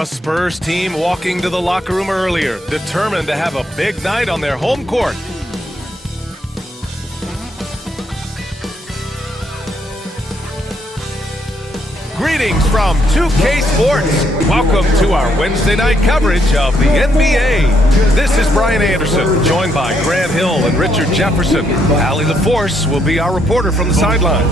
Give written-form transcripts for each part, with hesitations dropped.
A Spurs team walking to the locker room earlier, determined to have a big night on their home court. Greetings from 2K Sports. Welcome to our Wednesday night coverage of the NBA. This is Brian Anderson, joined by Grant Hill and Richard Jefferson. Allie LaForce will be our reporter from the sideline.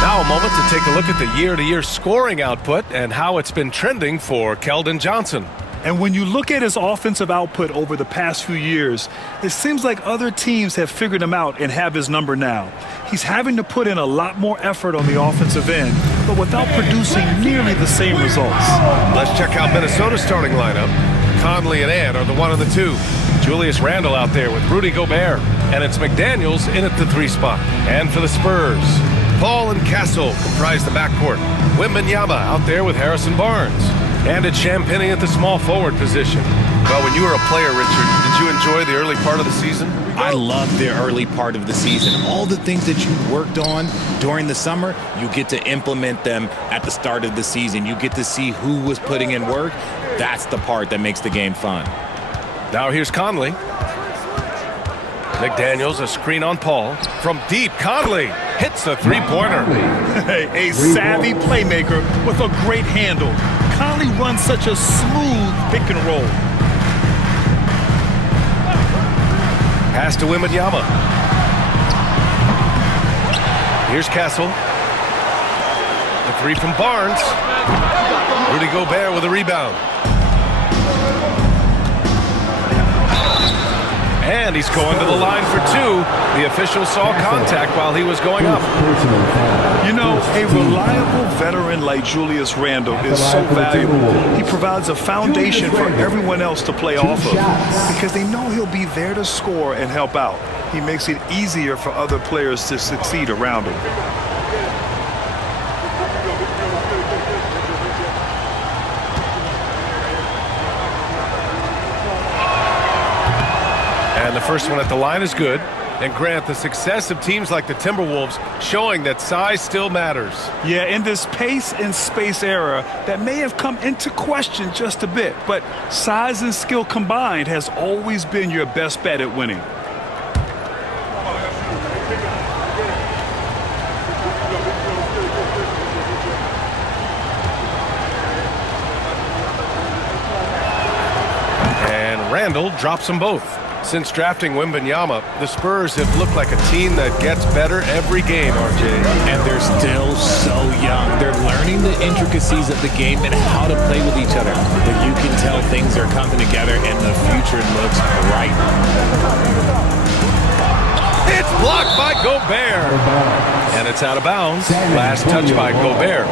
Now a moment to take a look at the year-to-year scoring output and how it's been trending for Keldon Johnson. And when you look at his offensive output over the past few years, it seems like other teams have figured him out and have his number now. He's having to put in a lot more effort on the offensive end, but without producing nearly the same results. Let's check out Minnesota's starting lineup. Conley and Ant are the 1 and the 2. Julius Randle out there with Rudy Gobert. And it's McDaniels in at the 3 spot. And for the Spurs, Paul and Castle comprise the backcourt. Wembanyama out there with Harrison Barnes. And it's Champagnie at the small forward position. Well, when you were a player, Richard, did you enjoy the early part of the season? I loved the early part of the season. All the things that you worked on during the summer, you get to implement them at the start of the season. You get to see who was putting in work. That's the part that makes the game fun. Now here's Conley. McDaniels, a screen on Paul. From deep, Conley hits the three-pointer. A savvy playmaker with a great handle. Conley runs such a smooth pick and roll. Pass to Wembanyama. Here's Castle. The 3 from Barnes. Rudy Gobert with a rebound. And he's going to the line for 2. The official saw contact while he was going up. You know, a reliable veteran like Julius Randle is so valuable. He provides a foundation for everyone else to play off of because they know he'll be there to score and help out. He makes it easier for other players to succeed around him. And the first one at the line is good. And Grant, the success of teams like the Timberwolves showing that size still matters. Yeah, in this pace and space era, that may have come into question just a bit, but size and skill combined has always been your best bet at winning. And Randle drops them both. Since drafting Wembanyama, the Spurs have looked like a team that gets better every game, RJ. And they're still so young. They're learning the intricacies of the game and how to play with each other. But you can tell things are coming together and the future looks bright. It's blocked by Gobert. And it's out of bounds. Last touch by Gobert.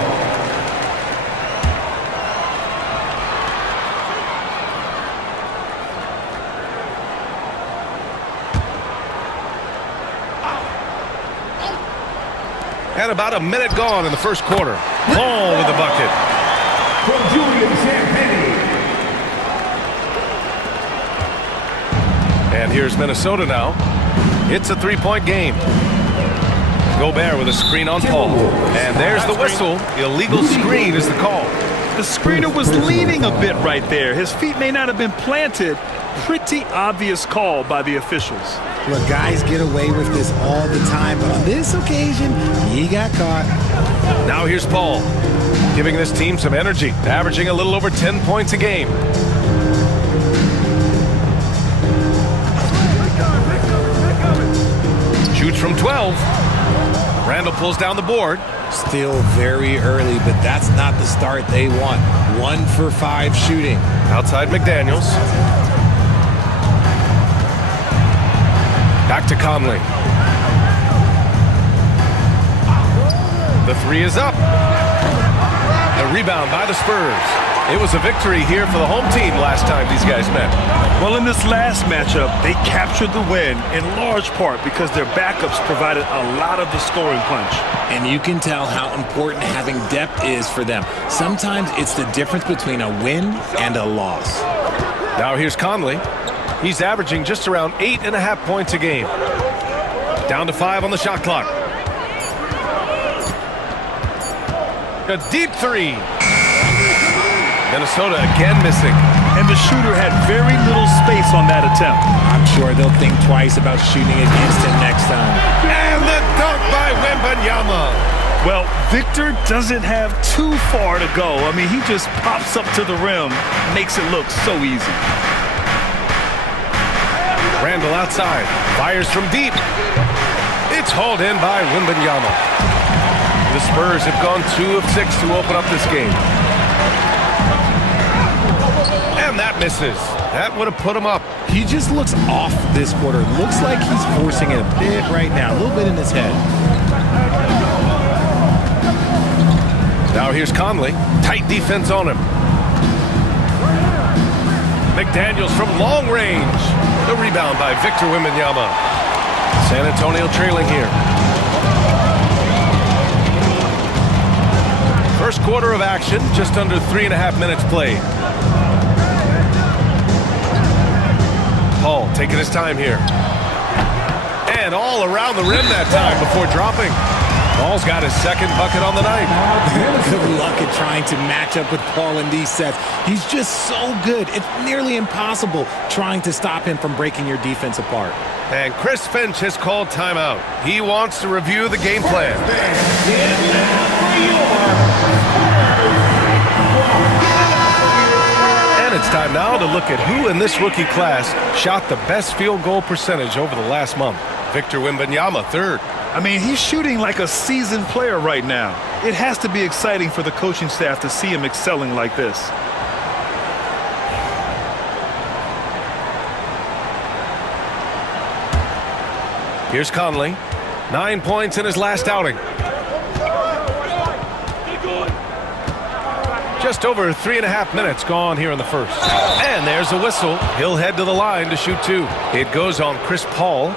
And about a minute gone in the first quarter. Paul with the bucket. From Julius Champagnie. And here's Minnesota now. It's a 3-point game. Gobert with a screen on Paul. And there's the whistle. Illegal screen is the call. The screener was leaning a bit right there. His feet may not have been planted. Pretty obvious call by the officials. Look, guys get away with this all the time, but on this occasion, he got caught. Now here's Paul, giving this team some energy, averaging a little over 10 points a game. Shoots from 12. Randle pulls down the board. Still very early, but that's not the start they want. 1 for 5 shooting. Outside McDaniels. Back to Conley. The 3 is up. The rebound by the Spurs. It was a victory here for the home team last time these guys met. Well, in this last matchup, they captured the win in large part because their backups provided a lot of the scoring punch. And you can tell how important having depth is for them. Sometimes it's the difference between a win and a loss. Now here's Conley. He's averaging just around 8.5 points a game. Down to 5 on the shot clock. A deep 3. Minnesota again missing. And the shooter had very little space on that attempt. I'm sure they'll think twice about shooting against him next time. And the dunk by Wembanyama. Well, Victor doesn't have too far to go. I mean, he just pops up to the rim, makes it look so easy. Randall outside, fires from deep. It's hauled in by Wembanyama. The Spurs have gone 2 of 6 to open up this game. And that misses. That would have put him up. He just looks off this quarter. Looks like he's forcing it a bit right now, a little bit in his head. Now here's Conley. Tight defense on him. McDaniels from long range. The rebound by Victor Wembanyama. San Antonio trailing here. First quarter of action, just under 3.5 minutes played. Paul taking his time here. And all around the rim that time before dropping. Paul's got his second bucket on the night. Good luck at trying to match up with Paul in these sets. He's just so good. It's nearly impossible trying to stop him from breaking your defense apart. And Chris Finch has called timeout. He wants to review the game plan. And it's time now to look at who in this rookie class shot the best field goal percentage over the last month. Victor Wembanyama, third. I mean, he's shooting like a seasoned player right now. It has to be exciting for the coaching staff to see him excelling like this. Here's Conley. 9 points in his last outing. Just over 3.5 minutes gone here in the first. And there's a whistle. He'll head to the line to shoot 2. It goes on Chris Paul.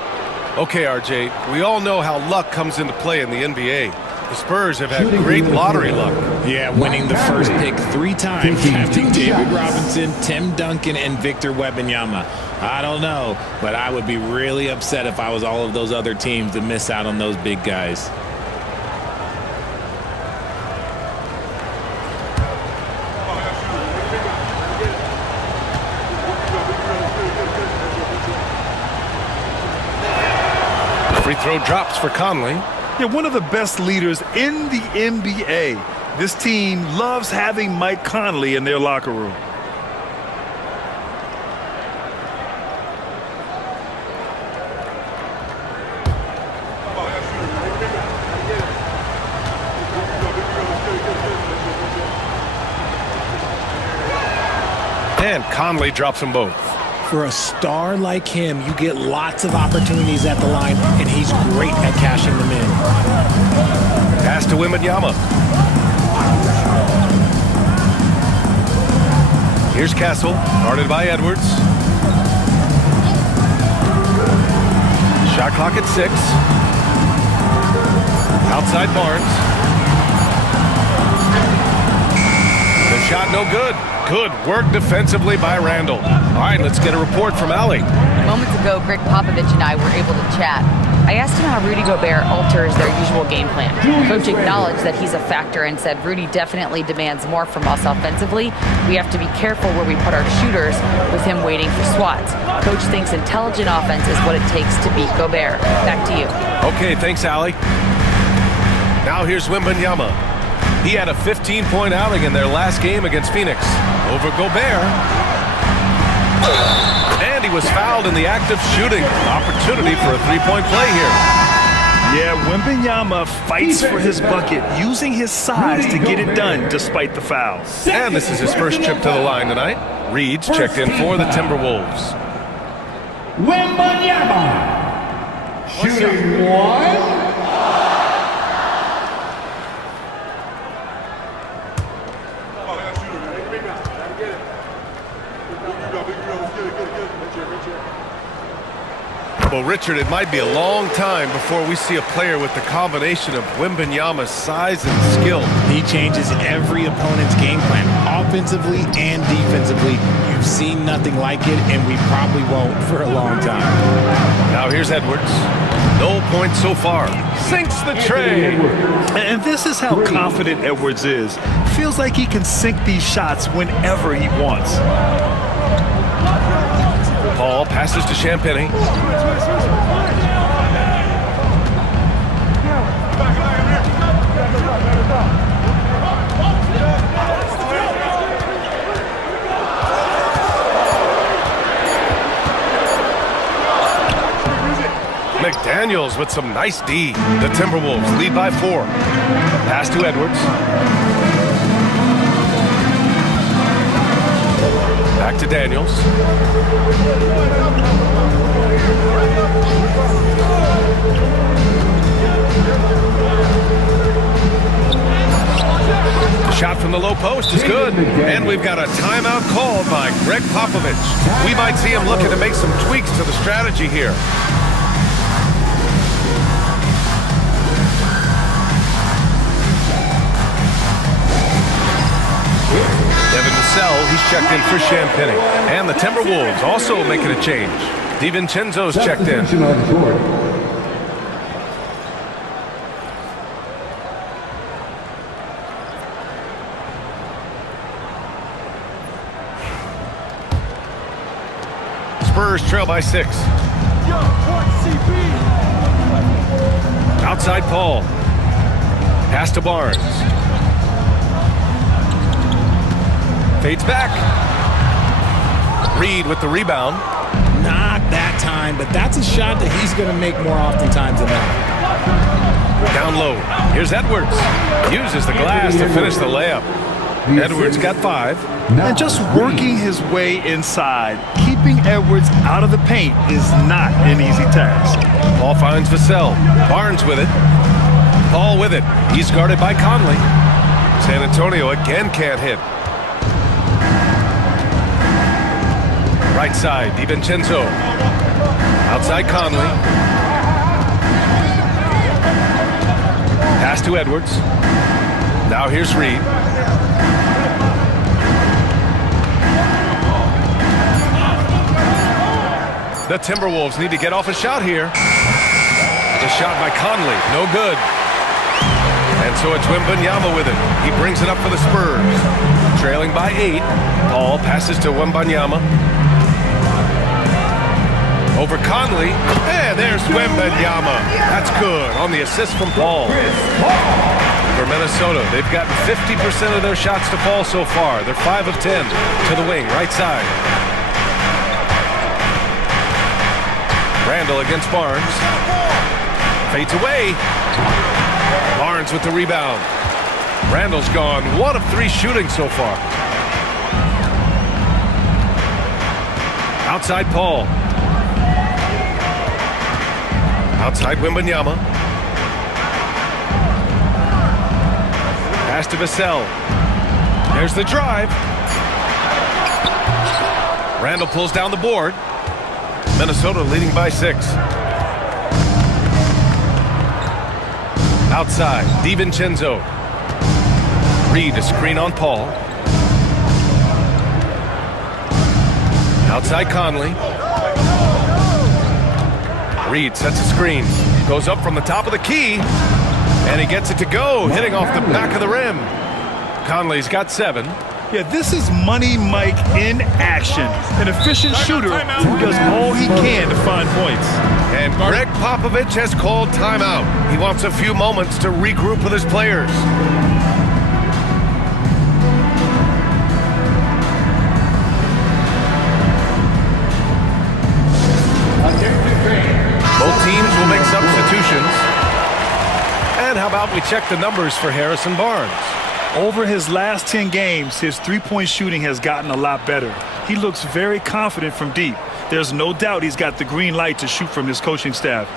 Okay, RJ, we all know how luck comes into play in the NBA. The Spurs have had great lottery luck. Yeah, winning the first pick 3 times, having David Robinson, Tim Duncan, and Victor Wembanyama. I don't know, but I would be really upset if I was all of those other teams to miss out on those big guys. Free throw drops for Conley. Yeah, one of the best leaders in the NBA. This team loves having Mike Conley in their locker room. And Conley drops them both. For a star like him, you get lots of opportunities at the line, and he's great at cashing them in. Pass to Wembanyama. Here's Castle, guarded by Edwards. Shot clock at 6. Outside Barnes. The shot no good. Good work defensively by Randall. All right, let's get a report from Allie. Moments ago, Greg Popovich and I were able to chat. I asked him how Rudy Gobert alters their usual game plan. Coach acknowledged that he's a factor and said Rudy definitely demands more from us offensively. We have to be careful where we put our shooters with him waiting for swats. Coach thinks intelligent offense is what it takes to beat Gobert. Back to you. Okay, thanks, Allie. Now here's Wembanyama. He had a 15-point outing in their last game against Phoenix over Gobert. And he was fouled in the act of shooting. Opportunity for a 3-point play here. Yeah, Wembanyama fights for his bucket, using his size to get it done despite the foul. And this is his first trip to the line tonight. Reed's checked in for the Timberwolves. Wembanyama. Shooting 1. Well, Richard, it might be a long time before we see a player with the combination of Wembanyama's size and skill. He changes every opponent's game plan, offensively and defensively. You've seen nothing like it, and we probably won't for a long time. Now here's Edwards. No points so far. Sinks the tray. And this is how confident Edwards is. Feels like he can sink these shots whenever he wants. Paul passes to Champagny. McDaniels with some nice D. The Timberwolves lead by 4. Pass to Edwards. Back to Daniels. The shot from the low post is good. And we've got a timeout called by Greg Popovich. We might see him looking to make some tweaks to the strategy here. He's checked in for Champagny. And the Timberwolves also making a change. DiVincenzo's checked in. Spurs trail by 6. Outside Paul. Pass to Barnes. Fades back. Reed with the rebound. Not that time, but that's a shot that he's going to make more oftentimes than that. Down low. Here's Edwards. Uses the glass to finish the layup. Edwards got 5. And just working his way inside, keeping Edwards out of the paint is not an easy task. Paul finds Vassell. Barnes with it. Paul with it. He's guarded by Conley. San Antonio again can't hit. Right side, DiVincenzo. Outside Conley. Pass to Edwards. Now here's Reed. The Timberwolves need to get off a shot here. The shot by Conley, no good. And so it's Wembanyama with it. He brings it up for the Spurs. Trailing by 8. Paul passes to Wembanyama. Over Conley, and there's Wembanyama. That's good on the assist from Paul. For Minnesota, they've gotten 50% of their shots to fall so far. They're 5 of 10 to the wing, right side. Randall against Barnes. Fades away. Barnes with the rebound. Randall's gone 1 of 3 shooting so far. Outside Paul. Outside Wembanyama. Pass to Vassell. There's the drive. Randall pulls down the board. Minnesota leading by 6. Outside, DiVincenzo. Reed a screen on Paul. Outside Conley. Reed sets a screen. Goes up from the top of the key. And he gets it to go, hitting off the back of the rim. Conley's got 7. Yeah, this is Money Mike in action. An efficient shooter who does all he can to find points. And Greg Popovich has called timeout. He wants a few moments to regroup with his players. Both teams will make substitutions. And how about we check the numbers for Harrison Barnes? Over his last 10 games, his three-point shooting has gotten a lot better. He looks very confident from deep. There's no doubt he's got the green light to shoot from his coaching staff.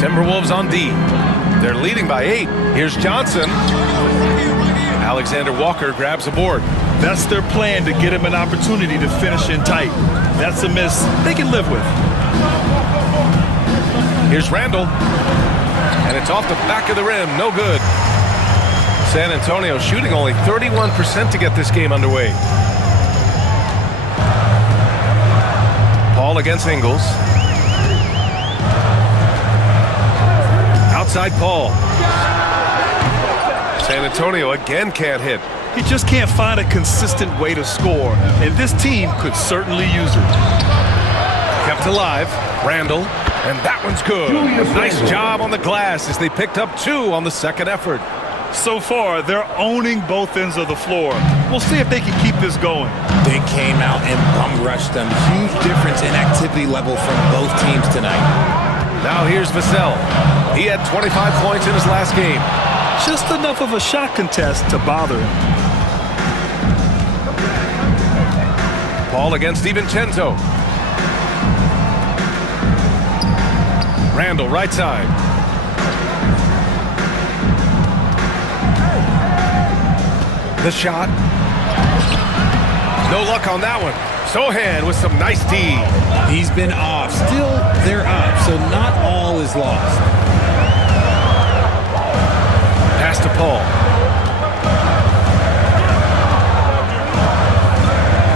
Timberwolves on D. They're leading by 8. Here's Johnson. Alexander Walker grabs a board. That's their plan, to get him an opportunity to finish in tight. That's a miss they can live with. Here's Randall. And it's off the back of the rim. No good. San Antonio shooting only 31% to get this game underway. Paul against Ingles. Outside Paul. San Antonio again can't hit. He just can't find a consistent way to score, and this team could certainly use it. Kept alive. Randall. And that one's good. Nice job on the glass as they picked up 2 on the second effort. So far, they're owning both ends of the floor. We'll see if they can keep this going. They came out and bum rushed them. Huge difference in activity level from both teams tonight. Now here's Vassell. He had 25 points in his last game. Just enough of a shot contest to bother him. Paul against DiVincenzo. Randall, right side. The shot. No luck on that one. Sohan with some nice D. He's been off. Still, they're up, so not all is lost. Pass to Paul.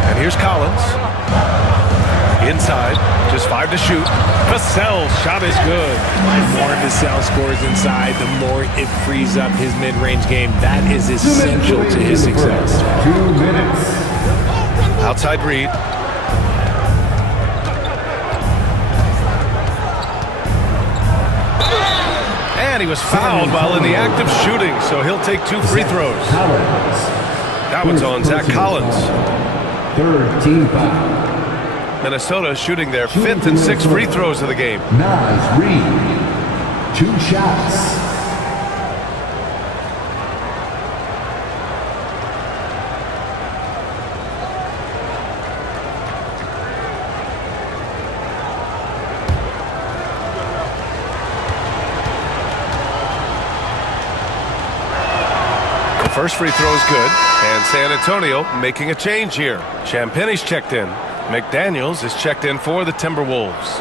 And here's Collins. Inside. Just 5 to shoot. Vassell's shot is good. The more Vassell scores inside, the more it frees up his mid-range game. That is essential to his success. 2 minutes. Outside Reed. And he was fouled while in the act of shooting, so he'll take 2 free throws. That one's on Zach Collins. 3rd team foul. Minnesota shooting their 5th and 6th free throws of the game. Naz Reid. 2 shots. The first free throw is good, and San Antonio making a change here. Champagne's checked in. McDaniels is checked in for the Timberwolves.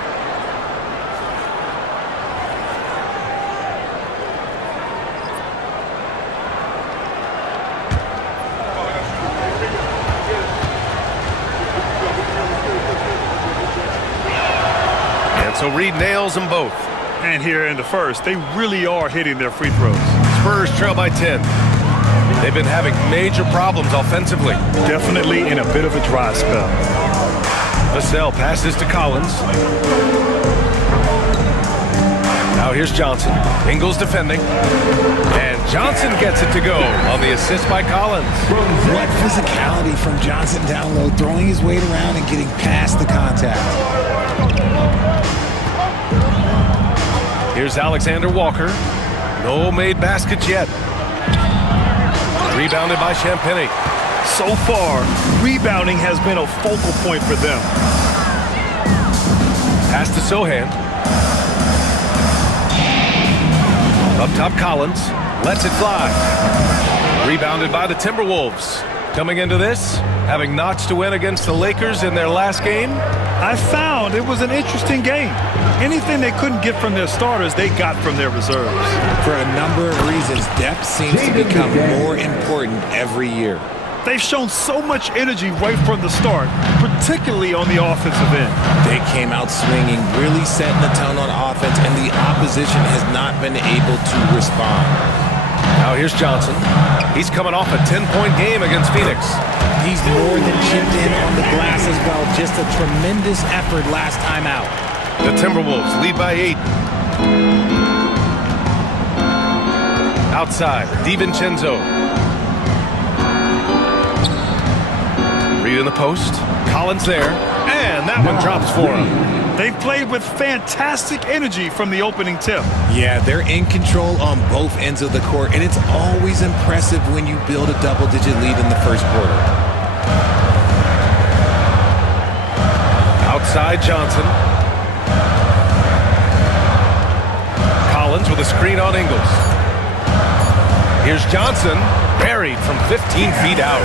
And so Reed nails them both. And here in the first, they really are hitting their free throws. Spurs trail by 10. They've been having major problems offensively. Definitely in a bit of a dry spell. Vassell passes to Collins. Now here's Johnson. Ingles defending. And Johnson gets it to go on the assist by Collins. What physicality from Johnson down low, throwing his weight around and getting past the contact. Here's Alexander Walker. No made baskets yet. Rebounded by Champagnie. So far, rebounding has been a focal point for them. Pass to Sohan. Up top, Collins. Lets it fly. Rebounded by the Timberwolves. Coming into this, having notched to win against the Lakers in their last game. I found it was an interesting game. Anything they couldn't get from their starters, they got from their reserves. For a number of reasons, depth seems to become more important every year. They've shown so much energy right from the start, particularly on the offensive end. They came out swinging, really setting the tone on offense, and the opposition has not been able to respond. Now here's Johnson. He's coming off a 10-point game against Phoenix. He's more than chipped in on the glass as well. Just a tremendous effort last time out. The Timberwolves lead by 8. Outside, DiVincenzo. Reed in the post. Collins there. And that one drops for him. They've played with fantastic energy from the opening tip. Yeah, they're in control on both ends of the court, and it's always impressive when you build a double-digit lead in the first quarter. Outside Johnson. Collins with a screen on Ingles. Here's Johnson, buried from 15 feet out.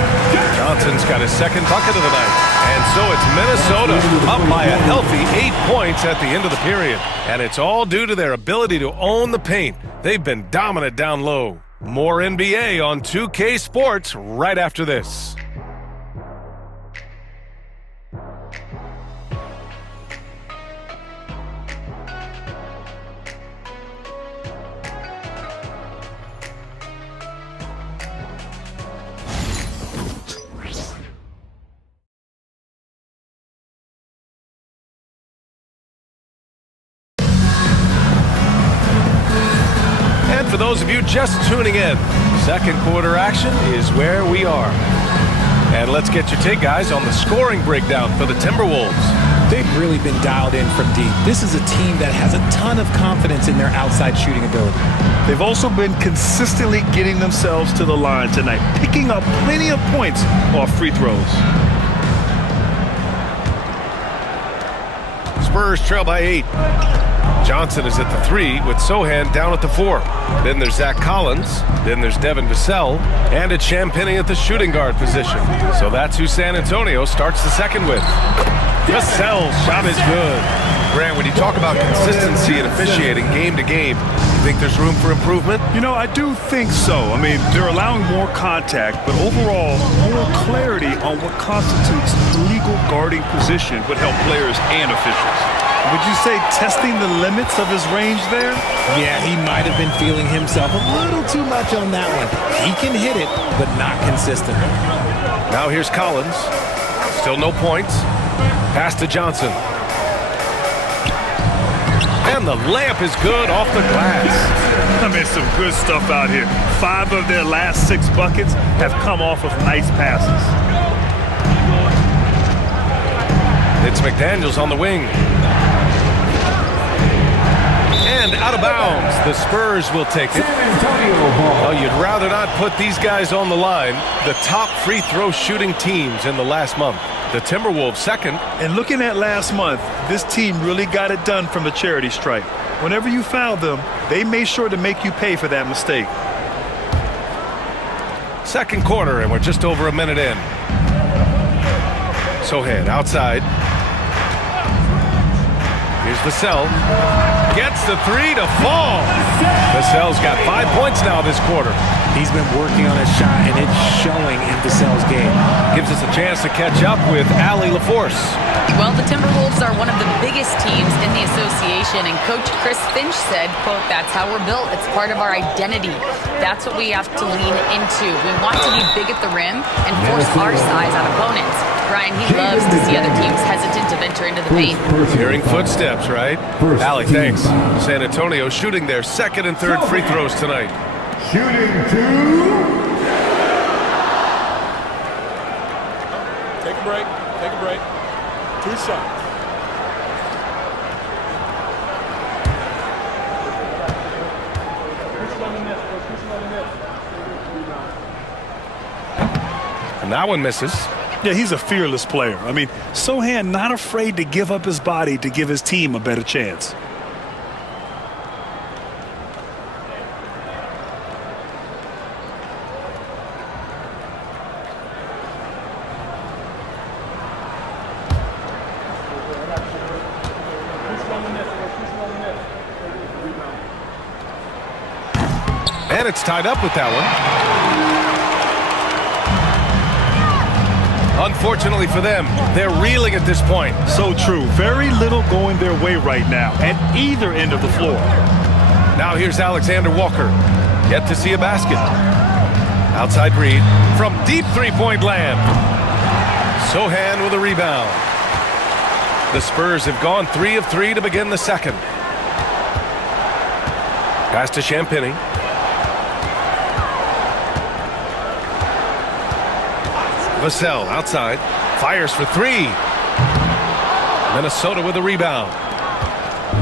Johnson's got his second bucket of the night. And so it's Minnesota up by a healthy 8 points at the end of the period. And it's all due to their ability to own the paint. They've been dominant down low. More NBA on 2K Sports right after this. For those of you just tuning in, second quarter action is where we are. And let's get your take, guys, on the scoring breakdown for the Timberwolves. They've really been dialed in from deep. This is a team that has a ton of confidence in their outside shooting ability. They've also been consistently getting themselves to the line tonight, picking up plenty of points off free throws. Spurs trail by 8. Johnson is at the 3 with Sohan down at the 4. Then there's Zach Collins. Then there's Devin Vassell. And it's Champagnie at the shooting guard position. So that's who San Antonio starts the second with. Vassell's shot is good. Grant, when you talk about consistency and officiating game to game, you think there's room for improvement? You know, I do think so. I mean, they're allowing more contact, but overall, more clarity on what constitutes legal guarding position would help players and officials. Would you say testing the limits of his range there? Yeah, he might have been feeling himself a little too much on that one. He can hit it, but not consistently. Now here's Collins. Still no points. Pass to Johnson. And the layup is good off the glass. I mean, some good stuff out here. 5 of their last 6 buckets have come off of nice passes. It's McDaniels on the wing. And out of bounds. The Spurs will take it. Oh, you'd rather not put these guys on the line. The top free throw shooting teams in the last month. The Timberwolves second. And looking at last month, this team really got it done from the charity stripe. Whenever you fouled them, they made sure to make you pay for that mistake. Second quarter, and we're just over a minute in. Sohan outside. Here's Vassell. Gets the 3 to fall. Vassell's got 5 points now this quarter. He's been working on his shot, and it's showing in Vassell's game. Gives us a chance to catch up with Allie LaForce. Well, the Timberwolves are one of the biggest teams in the association, and Coach Chris Finch said, quote, "That's how we're built. It's part of our identity. That's what we have to lean into. We want to be big at the rim and force our size on opponents." Brian, he loves to see other teams hesitant to venture into the paint. Hearing footsteps, right? Allie, thanks. San Antonio shooting their second and third free throws tonight. Shooting 2. Take a break. Take a break. 2 shots. And that one misses. Yeah, he's a fearless player. I mean, Sohan not afraid to give up his body to give his team a better chance. And it's tied up with that one. Unfortunately for them, they're reeling at this point. So true. Very little going their way right now at either end of the floor. Now here's Alexander Walker. Yet to see a basket. Outside read from deep three-point land. Sohan with a rebound. The Spurs have gone 3 of 3 to begin the second. Pass to Champagnie. Vassell outside. Fires for 3. Minnesota with a rebound.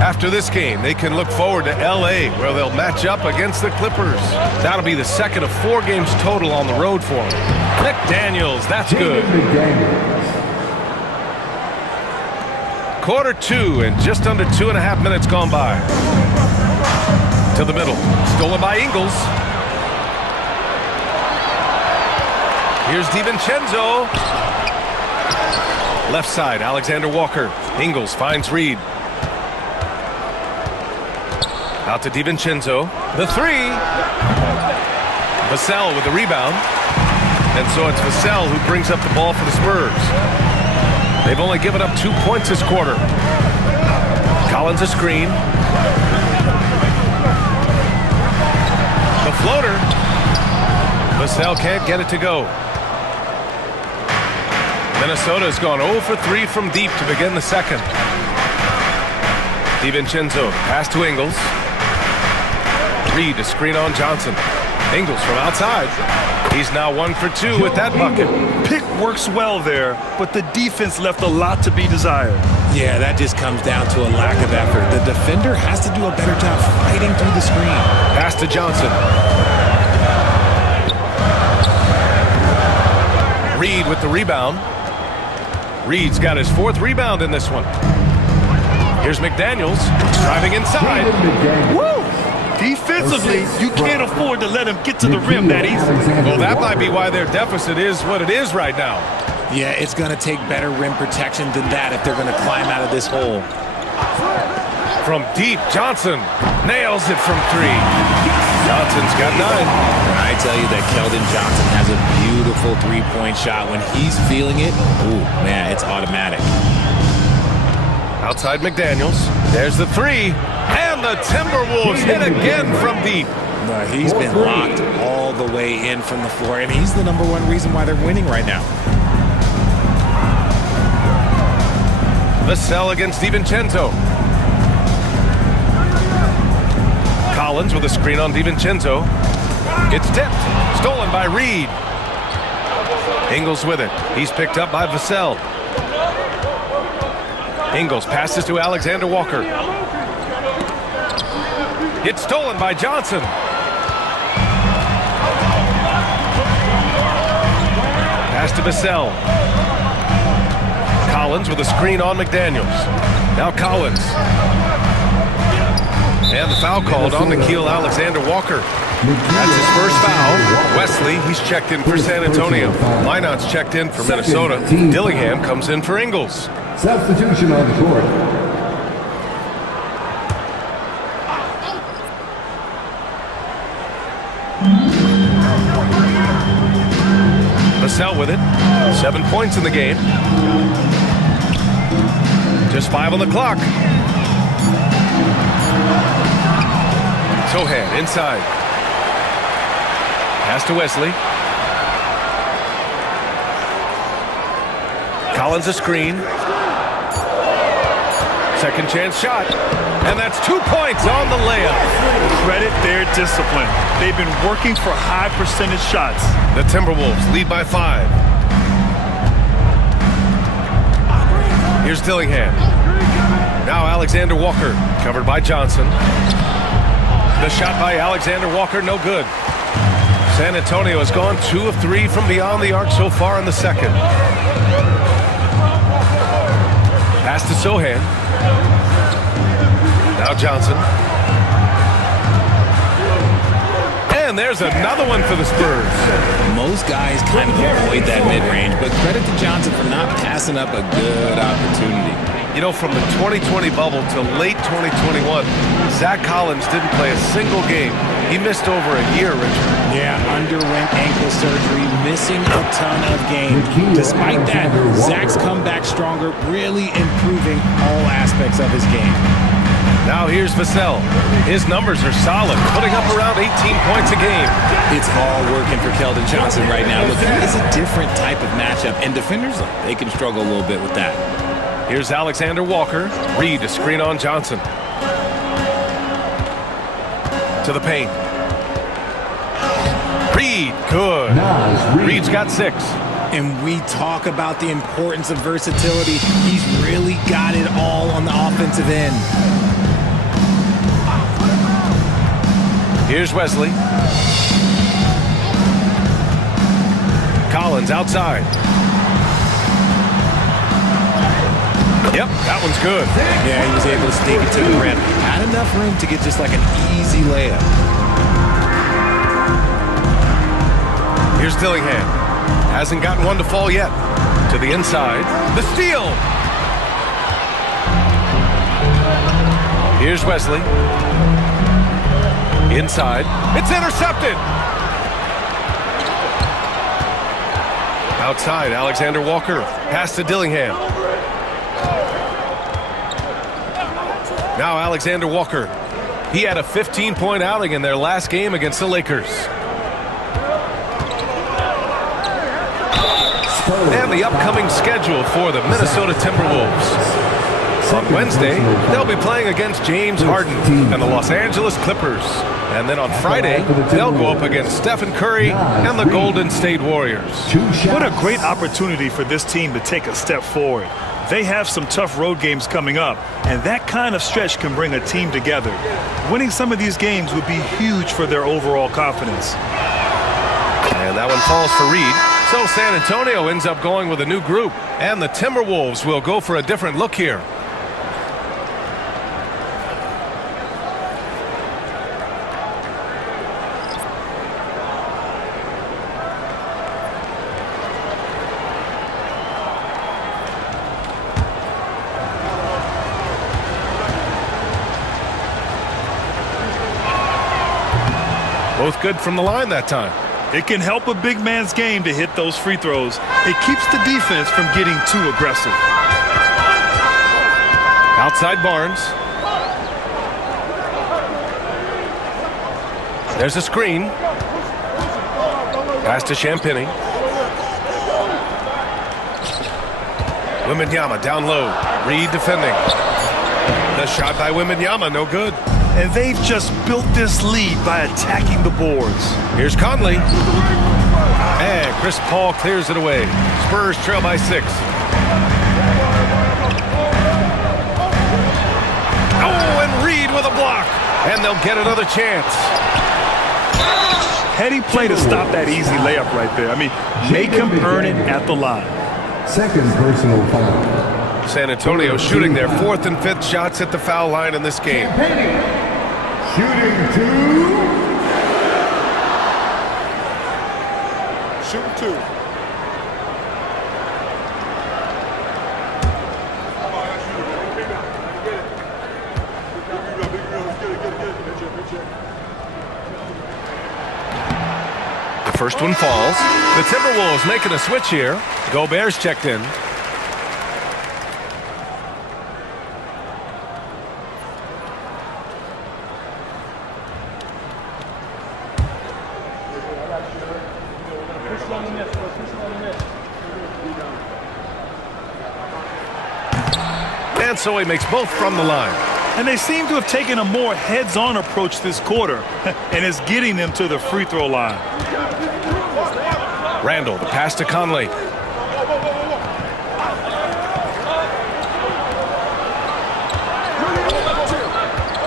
After this game, they can look forward to L.A., where they'll match up against the Clippers. That'll be the second of 4 games total on the road for them. McDaniels, that's good. Quarter 2 and just under 2.5 minutes gone by. To the middle. Stolen by Ingles. Here's DiVincenzo. Left side, Alexander Walker. Ingles finds Reed. Out to DiVincenzo. The three. Vassell with the rebound. And so it's Vassell who brings up the ball for the Spurs. They've only given up 2 points this quarter. Collins a screen. The floater. Vassell can't get it to go. Minnesota's gone 0 for 3 from deep to begin the second. DiVincenzo pass to Ingles. Reed to screen on Johnson. Ingles from outside. He's now 1 for 2 with that bucket. Pick works well there, but the defense left a lot to be desired. Yeah, that just comes down to a lack of effort. The defender has to do a better job fighting through the screen. Pass to Johnson. Reed with the rebound. Reed's got his 4th rebound in this one. Here's McDaniels driving inside. Woo! Defensively, you can't afford to let him get to the rim that easily. Well, that might be why their deficit is what it is right now. Yeah, it's going to take better rim protection than that if they're going to climb out of this hole. From deep, Johnson nails it from 3. Johnson's got 9. I tell you that Keldon Johnson has a beautiful three-point shot. When he's feeling it, ooh, man, it's automatic. Outside McDaniels. There's the 3. And the Timberwolves hit again from deep. No, he's been locked all the way in from the floor, and he's the #1 reason why they're winning right now. Vassell against DiVincenzo. Collins with a screen on DiVincenzo. It's tipped. Stolen by Reed. Ingles with it. He's picked up by Vassell. Ingles passes to Alexander Walker. It's stolen by Johnson. Pass to Vassell. Collins with a screen on McDaniels. Now Collins. And the foul called on Nickeil Alexander Walker. That's his first foul. Wesley, he's checked in for San Antonio. Minot's checked in for Minnesota. Dillingham comes in for Ingles. Substitution on the court. Vassell with it. 7 points in the game. Just 5 on the clock. Sohan inside. Pass to Wesley. Collins a screen. Second chance shot. And that's 2 points on the layup. Credit their discipline. They've been working for high percentage shots. The Timberwolves lead by 5. Here's Dillingham. Now Alexander Walker, covered by Johnson. The shot by Alexander Walker, no good. San Antonio has gone 2 of 3 from beyond the arc so far in the second. Pass to Sohan. Now Johnson. And there's another one for the Spurs. Most guys kind of avoid that mid-range, but credit to Johnson for not passing up a good opportunity. You know, from the 2020 bubble to late 2021, Zach Collins didn't play a single game. He missed over a year, Richard. Yeah, underwent ankle surgery, missing a ton of games. Despite that, Zach's come back stronger, really improving all aspects of his game. Now here's Vassell. His numbers are solid, putting up around 18 points a game. It's all working for Keldon Johnson right now. Look, he is a different type of matchup, and defenders, they can struggle a little bit with that. Here's Alexander Walker. Reed to screen on Johnson. To the paint. Reed, good. Reed's got 6. And we talk about the importance of versatility. He's really got it all on the offensive end. Here's Wesley. Collins outside. Yep, that one's good. Yeah, he was able to sneak it to the rim. Had enough room to get just like an easy layup. Here's Dillingham. Hasn't gotten one to fall yet. To the inside. The steal. Here's Wesley. Inside. It's intercepted. Outside, Alexander Walker. Pass to Dillingham. Now Alexander Walker. He had a 15-point outing in their last game against the Lakers. And the upcoming schedule for the Minnesota Timberwolves. On Wednesday, they'll be playing against James Harden and the Los Angeles Clippers. And then on Friday, they'll go up against Stephen Curry and the Golden State Warriors. What a great opportunity for this team to take a step forward. They have some tough road games coming up, and that kind of stretch can bring a team together. Winning some of these games would be huge for their overall confidence. And that one falls for Reed. So San Antonio ends up going with a new group, and the Timberwolves will go for a different look here. Both good from the line that time. It can help a big man's game to hit those free throws. It keeps the defense from getting too aggressive. Outside Barnes. There's a screen. Pass to Champagny. Wembanyama down low. Reed defending. The shot by Wembanyama, no good. And they've just built this lead by attacking the boards. Here's Conley. And Chris Paul clears it away. Spurs trail by 6. Oh, and Reed with a block. And they'll get another chance. Heady play to stop that easy layup right there. I mean, make him earn it at the line. Second personal foul. San Antonio shooting their 4th and 5th shots at the foul line in this game. Shooting 2. Shooting 2. The first one falls. The Timberwolves making a switch here. Gobert's checked in. And so he makes both from the line. And they seem to have taken a more heads-on approach this quarter, and is getting them to the free throw line. Randall, the pass to Conley.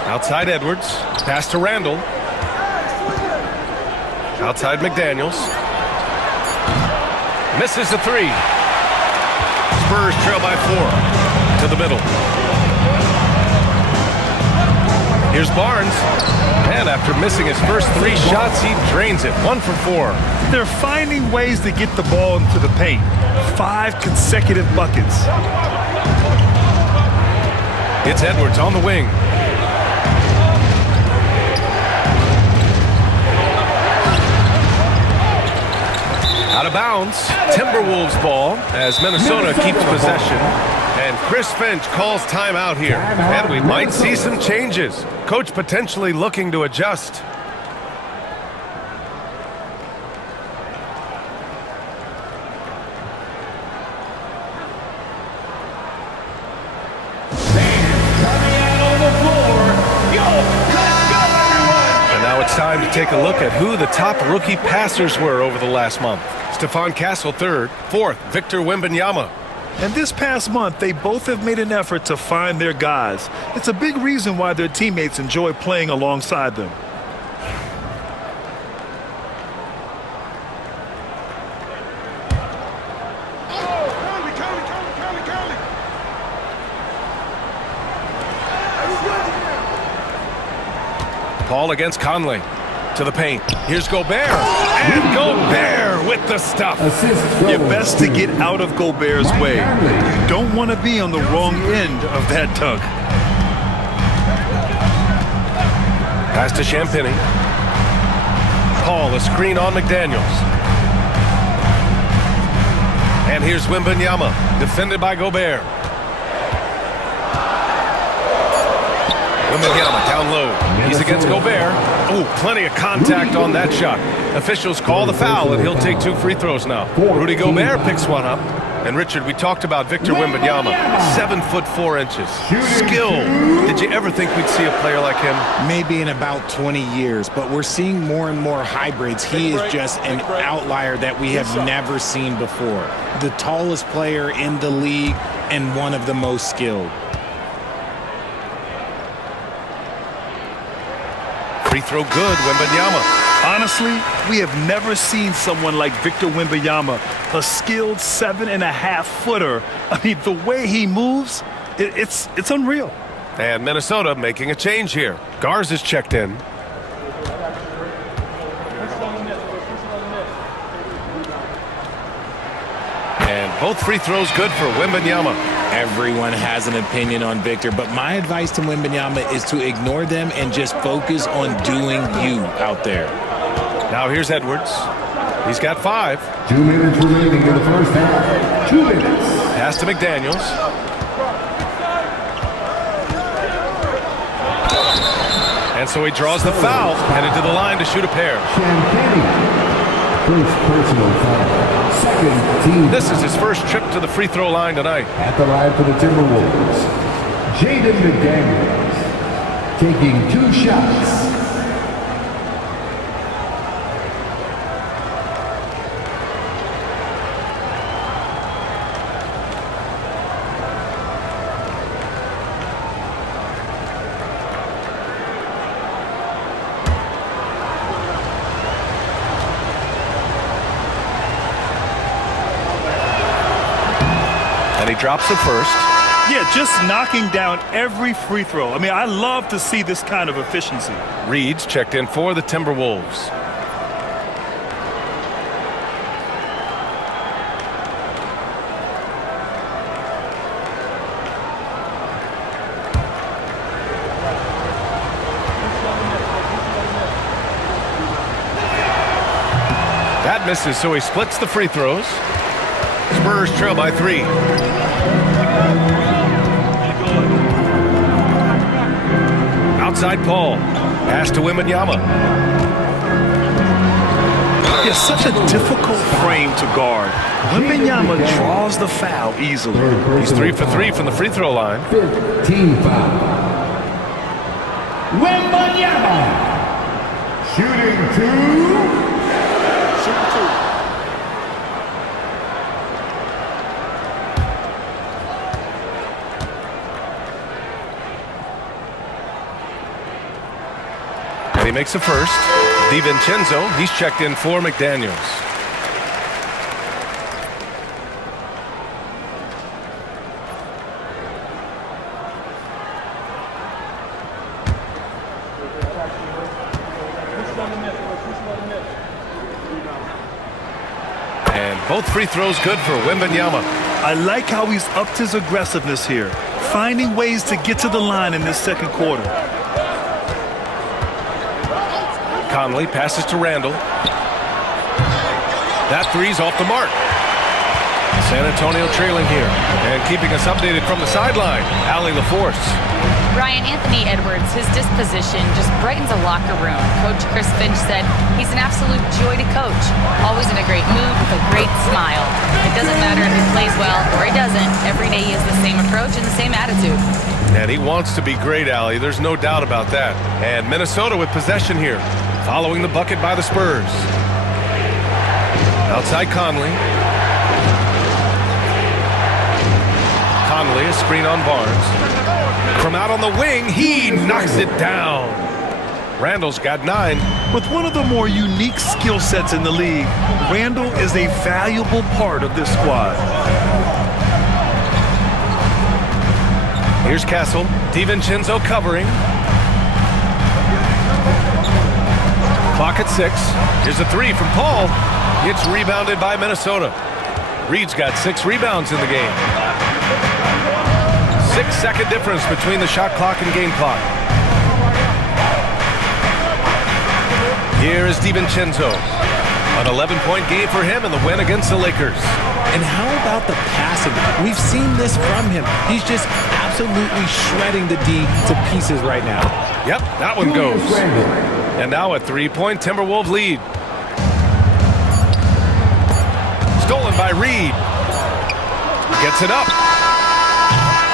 Outside Edwards, pass to Randall. Outside McDaniels. Misses the 3. Spurs trail by 4. To the middle. Here's Barnes. And after missing his first 3 shots, he drains it. 1 for 4. They're finding ways to get the ball into the paint. 5 consecutive buckets. It's Edwards on the wing. Out of bounds. Timberwolves ball as Minnesota keeps possession. And Chris Finch calls timeout here. And we might see some changes. Coach potentially looking to adjust. And now it's time to take a look at who the top rookie passers were over the last month. Stephon Castle 3rd, 4th, Victor Wembanyama. And this past month, they both have made an effort to find their guys. It's a big reason why their teammates enjoy playing alongside them. Paul against Conley. To the paint. Here's Gobert. And Gobert with the stuff. You're best to get out of Gobert's way. You don't want to be on the wrong end of that dunk. Pass to Champagny. Paul, a screen on McDaniels. And here's Wembanyama, defended by Gobert. Wembanyama down low. He's against Gobert. Oh, plenty of contact on that shot. Officials call the foul, and he'll take 2 free throws now. Rudy Gobert picks one up. And Richard, we talked about Victor Wembanyama, 7'4". Skill. Did you ever think we'd see a player like him? Maybe in about 20 years, but we're seeing more and more hybrids. He is just an outlier that we have never seen before. The tallest player in the league and one of the most skilled. Free throw good, Wembanyama. Honestly, we have never seen someone like Victor Wembanyama, a skilled 7.5-footer. I mean, the way he moves, it's unreal. And Minnesota making a change here. Garza is checked in. And both free throws good for Wembanyama. Everyone has an opinion on Victor, but my advice to Wembanyama is to ignore them and just focus on doing you out there. Now here's Edwards. He's got 5. 2 minutes remaining in the first half. 2 minutes. Pass to McDaniels. And so he draws the foul, headed to the line to shoot a pair. Champagny. First personal foul. Second team. This is his first trip to the free throw line tonight. At the line for the Timberwolves, Jaden McDaniels taking 2 shots. And he drops the first. Yeah, just knocking down every free throw. I mean, I love to see this kind of efficiency. Reed's checked in for the Timberwolves. That misses, so he splits the free throws. Spurs trail by 3. Outside Paul. Pass to Wembanyama. It's such a difficult frame to guard. Wembanyama draws the foul easily. He's 3 for 3 from the free throw line. 15 foul. Wembanyama. Shooting 2. And he makes the first. DiVincenzo, he's checked in for McDaniels. And both free throws good for Wembanyama. I like how he's upped his aggressiveness here, finding ways to get to the line in this second quarter. Conley passes to Randall. That three's off the mark. San Antonio trailing here and keeping us updated from the sideline. Allie LaForce. Ryan, Anthony Edwards, his disposition just brightens a locker room. Coach Chris Finch said he's an absolute joy to coach. Always in a great mood with a great smile. It doesn't matter if he plays well or he doesn't. Every day he has the same approach and the same attitude. And he wants to be great, Allie. There's no doubt about that. And Minnesota with possession here, following the bucket by the Spurs. Outside Conley. Conley, a screen on Barnes. From out on the wing, he knocks it down. Randall's got 9. With one of the more unique skill sets in the league, Randall is a valuable part of this squad. Here's Castle. DiVincenzo covering. Clock at 6. Here's a three from Paul. It's rebounded by Minnesota. Reed's got 6 rebounds in the game. 6-second difference between the shot clock and game clock. Here is DiVincenzo. An 11-point game for him in the win against the Lakers. And how about the passing? We've seen this from him. He's just absolutely shredding the D to pieces right now. Yep, that one goes. And now a 3-point Timberwolves lead. Stolen by Reed. Gets it up.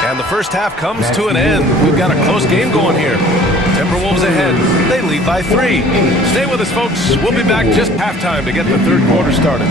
And the first half comes to an end. We've got a close game going here. Timberwolves ahead. They lead by 3. Stay with us, folks. We'll be back just halftime to get the third quarter started.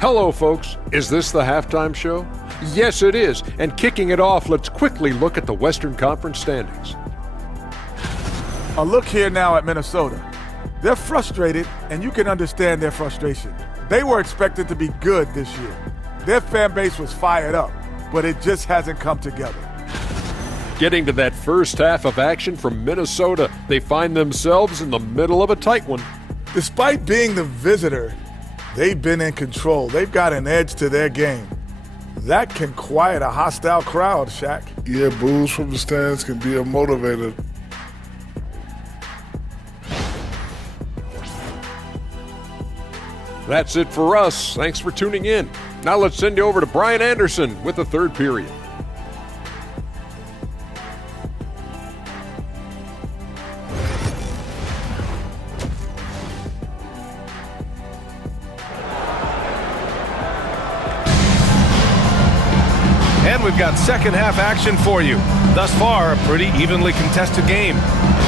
Hello, folks. Is this the halftime show? Yes, it is. And kicking it off, let's quickly look at the Western Conference standings. A look here now at Minnesota. They're frustrated, and you can understand their frustration. They were expected to be good this year. Their fan base was fired up, but it just hasn't come together. Getting to that first half of action from Minnesota, they find themselves in the middle of a tight one. Despite being the visitor, they've been in control. They've got an edge to their game. That can quiet a hostile crowd, Shaq. Yeah, boos from the stands can be a motivator. That's it for us. Thanks for tuning in. Now let's send you over to Brian Anderson with the third period. And we've got second half action for you. Thus far, a pretty evenly contested game.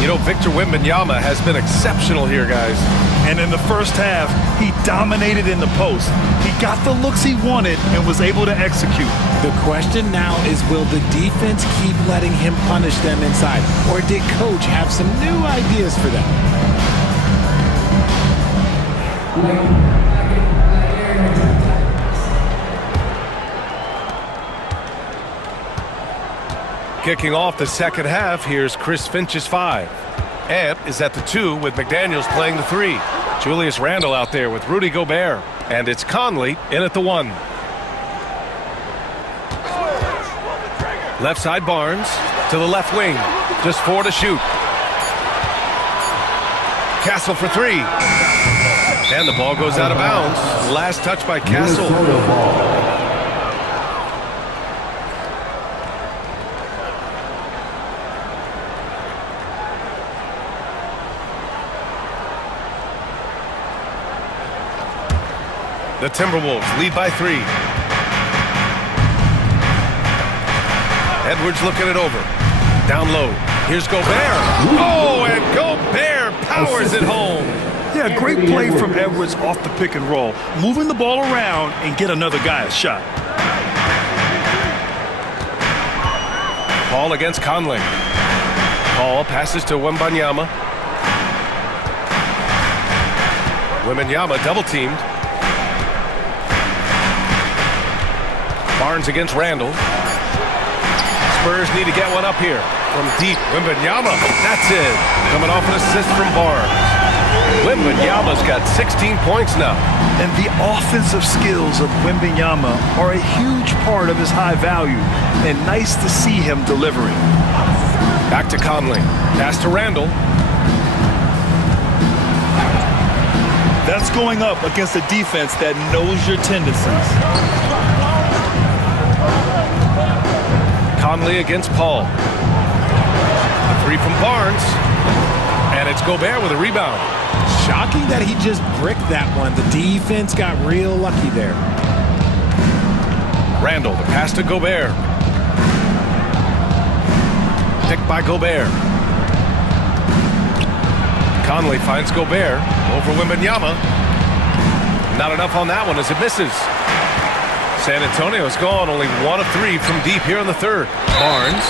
You know, Victor Wembanyama has been exceptional here, guys. And in the first half, he dominated in the post. He got the looks he wanted and was able to execute. The question now is, will the defense keep letting him punish them inside? Or did Coach have some new ideas for them? Kicking off the second half, here's Chris Finch's 5. Ant is at the 2 with McDaniels playing the 3. Julius Randle out there with Rudy Gobert. And it's Conley in at the 1. Left side Barnes to the left wing. Just 4 to shoot. Castle for 3. And the ball goes out of bounds. Last touch by Castle. The Timberwolves lead by 3. Edwards looking it over. Down low. Here's Gobert. Oh, and Gobert powers it home. Yeah, great play from Edwards off the pick and roll. Moving the ball around and get another guy a shot. Paul against Conley. Paul passes to Wembanyama. Wembanyama double teamed. Barnes against Randle. Spurs need to get one up here. From deep, Wembanyama. That's it. Coming off an assist from Barnes. Wembanyama's got 16 points now. And the offensive skills of Wembanyama are a huge part of his high value. And nice to see him delivering. Back to Conley. Pass to Randle. That's going up against a defense that knows your tendencies. Conley against Paul. The 3 from Barnes. And it's Gobert with a rebound. Shocking that he just bricked that one. The defense got real lucky there. Randle, the pass to Gobert. Picked by Gobert. Conley finds Gobert over Wembanyama. Not enough on that one as it misses. San Antonio's gone only 1 of 3 from deep here in the third. Barnes.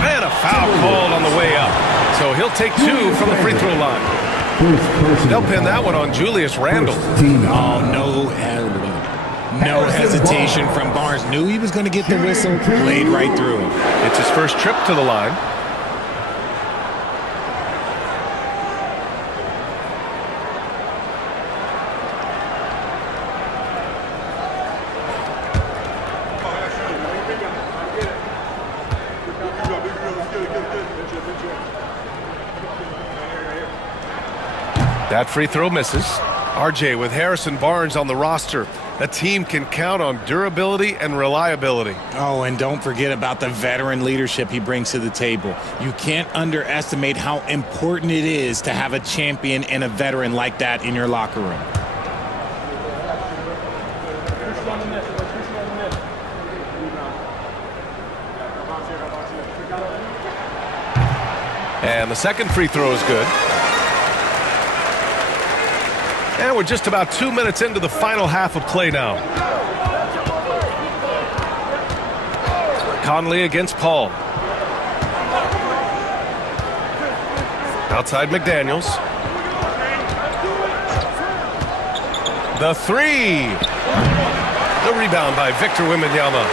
And a foul called on the way up. So he'll take 2 from the free throw line. They'll pin that one on Julius Randle. Oh, no hesitation from Barnes. Knew he was going to get the whistle, played right through him. It's his first trip to the line. That free throw misses. RJ with Harrison Barnes on the roster. A team can count on durability and reliability. Oh, and don't forget about the veteran leadership he brings to the table. You can't underestimate how important it is to have a champion and a veteran like that in your locker room. And the second free throw is good. And we're just about 2 minutes into the final half of play now. Conley against Paul. Outside McDaniels. The three. The rebound by Victor Wembanyama.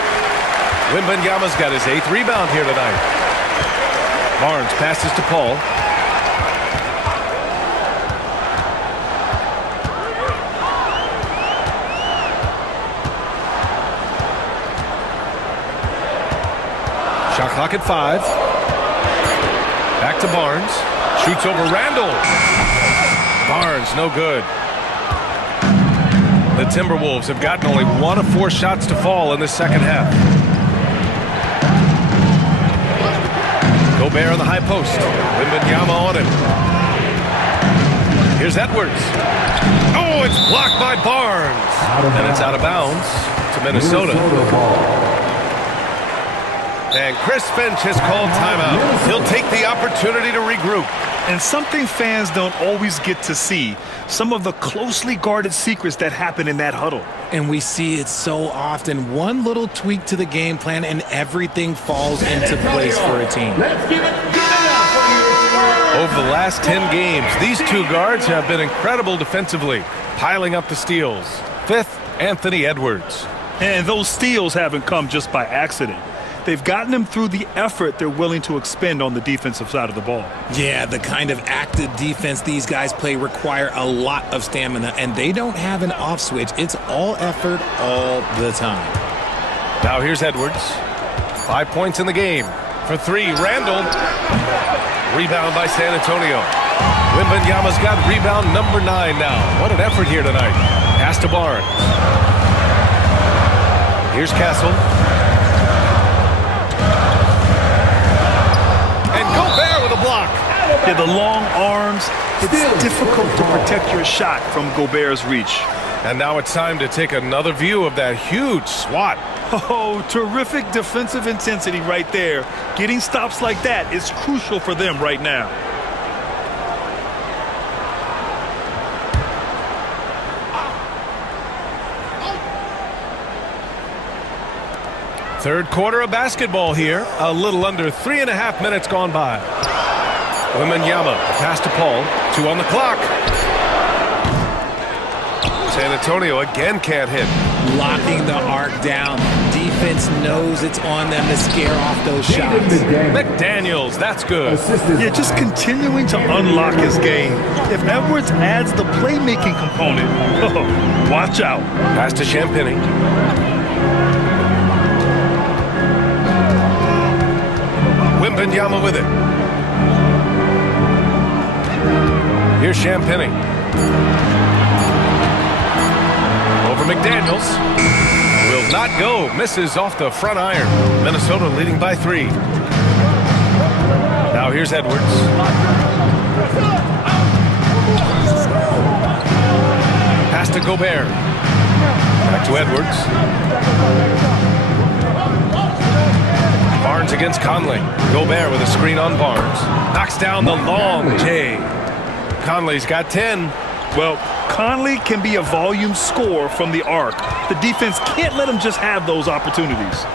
Wembanyama's got his 8th rebound here tonight. Barnes passes to Paul. Shot clock at 5. Back to Barnes. Shoots over Randle. Barnes, no good. The Timberwolves have gotten only 1 of 4 shots to fall in this second half. Gobert on the high post. Wembanyama on him. Here's Edwards. Oh, it's blocked by Barnes. And it's out of bounds to Minnesota. And Chris Finch has called timeout. He'll take the opportunity to regroup. And something fans don't always get to see, some of the closely guarded secrets that happen in that huddle. And we see it so often. One little tweak to the game plan and everything falls into place for a team. Over the last 10 games, these 2 guards have been incredible defensively, piling up the steals. 5th, Anthony Edwards. And those steals haven't come just by accident. They've gotten them through the effort they're willing to expend on the defensive side of the ball. Yeah, the kind of active defense these guys play require a lot of stamina, and they don't have an off switch. It's all effort all the time. Now here's Edwards. 5 points in the game. For 3, Randle. Rebound by San Antonio. Wembanyama's got rebound number 9 now. What an effort here tonight. Pass to Barnes. Here's Castle. Gobert with a block. Yeah, the long arms. It's difficult to protect your shot from Gobert's reach. And now it's time to take another view of that huge swat. Oh, terrific defensive intensity right there. Getting stops like that is crucial for them right now. Third quarter of basketball here. A little under 3.5 minutes gone by. Wembanyama, pass to Paul. 2 on the clock. San Antonio again can't hit. Locking the arc down. Defense knows it's on them to scare off those shots. McDaniels, that's good. Yeah, just continuing to unlock his game. If Edwards adds the playmaking component, watch out. Pass to Champagny. Wembanyama with it. Here's Champagny. Over McDaniels. Will not go. Misses off the front iron. Minnesota leading by 3. Now here's Edwards. Pass to Gobert. Back to Edwards. Barnes against Conley. Gobert with a screen on Barnes. Knocks down the long J. Conley's got 10. Well, Conley can be a volume scorer from the arc. The defense can't let him just have those opportunities.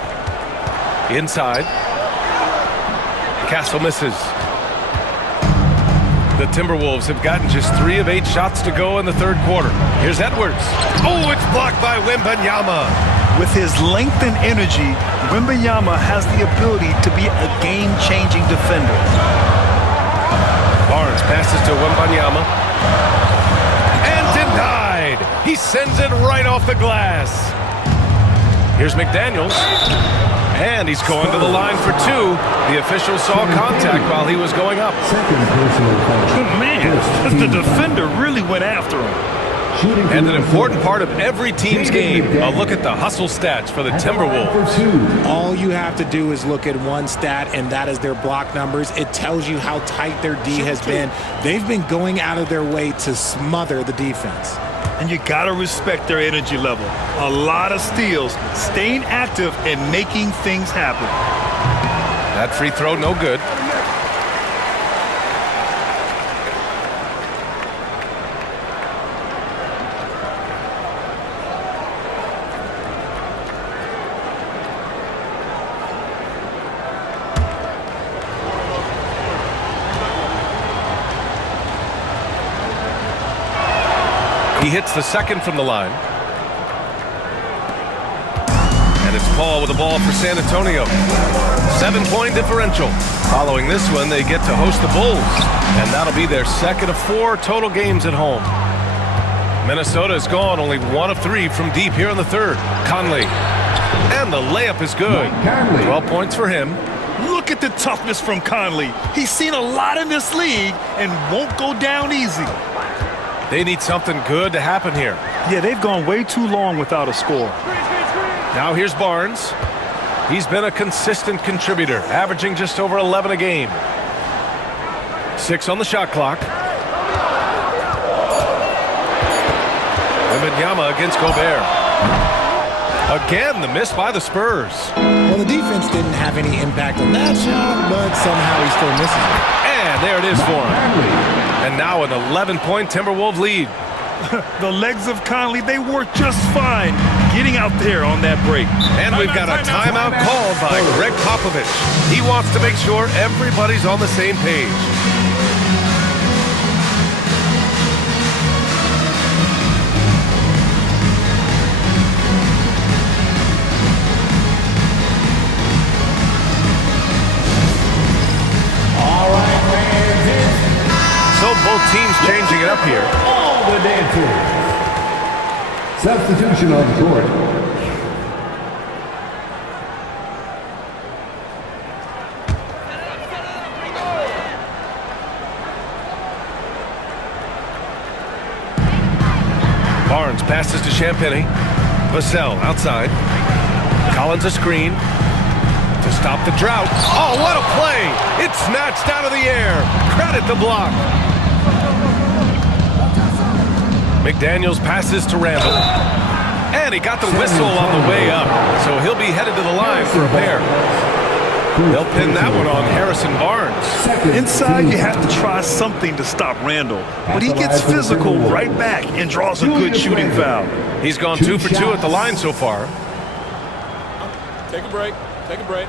Inside. Castle misses. The Timberwolves have gotten just 3 of 8 shots to go in the third quarter. Here's Edwards. Oh, it's blocked by Wembanyama. With his length and energy, Wembanyama has the ability to be a game-changing defender. Barnes passes to Wembanyama. And denied. He sends it right off the glass. Here's McDaniels. And he's going to the line for 2. The official saw contact while he was going up. Man, the defender really went after him. And an important part of every team's game, a look at the hustle stats for the Timberwolves. All you have to do is look at one stat, and that is their block numbers. It tells you how tight their D has been. They've been going out of their way to smother the defense. And you got to respect their energy level. A lot of steals, staying active and making things happen. That free throw, no good. He hits the second from the line. And it's Paul with the ball for San Antonio. 7-point differential. Following this one, they get to host the Bulls. And that'll be their second of 4 total games at home. Minnesota is gone, only 1 of 3 from deep here in the third. Conley. And the layup is good. 12 points for him. Look at the toughness from Conley. He's seen a lot in this league and won't go down easy. They need something good to happen here. Yeah, they've gone way too long without a score. Now here's Barnes. He's been a consistent contributor, averaging just over 11 a game. 6 on the shot clock. Wembanyama against Gobert. Again, the miss by the Spurs. Well, the defense didn't have any impact on that shot, but somehow he still misses it. And there it is for him. And now an 11-point Timberwolves lead. The legs of Conley, they work just fine getting out there on that break. And we've got a timeout called by Greg Popovich. He wants to make sure everybody's on the same page. So both teams changing it up here. All the dancers. Substitution on the court. Barnes passes to Champagny. Vassell outside. Collins a screen to stop the drought. Oh, what a play! It's snatched out of the air. Credit the block. McDaniels passes to Randall. And he got the whistle on the way up. So he'll be headed to the line for a pair. They'll pin that one on Harrison Barnes. Inside, you have to try something to stop Randall. But he gets physical right back and draws a good shooting foul. He's gone 2 for 2 at the line so far. Take a break. Take a break.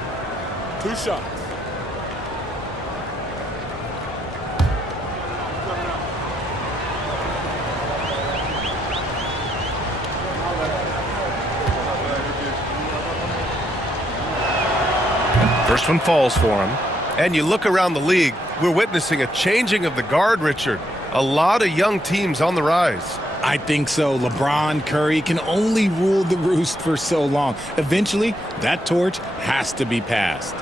2 shots. First one falls for him. And you look around the league, we're witnessing a changing of the guard, Richard. A lot of young teams on the rise. I think so. LeBron, Curry can only rule the roost for so long. Eventually, that torch has to be passed.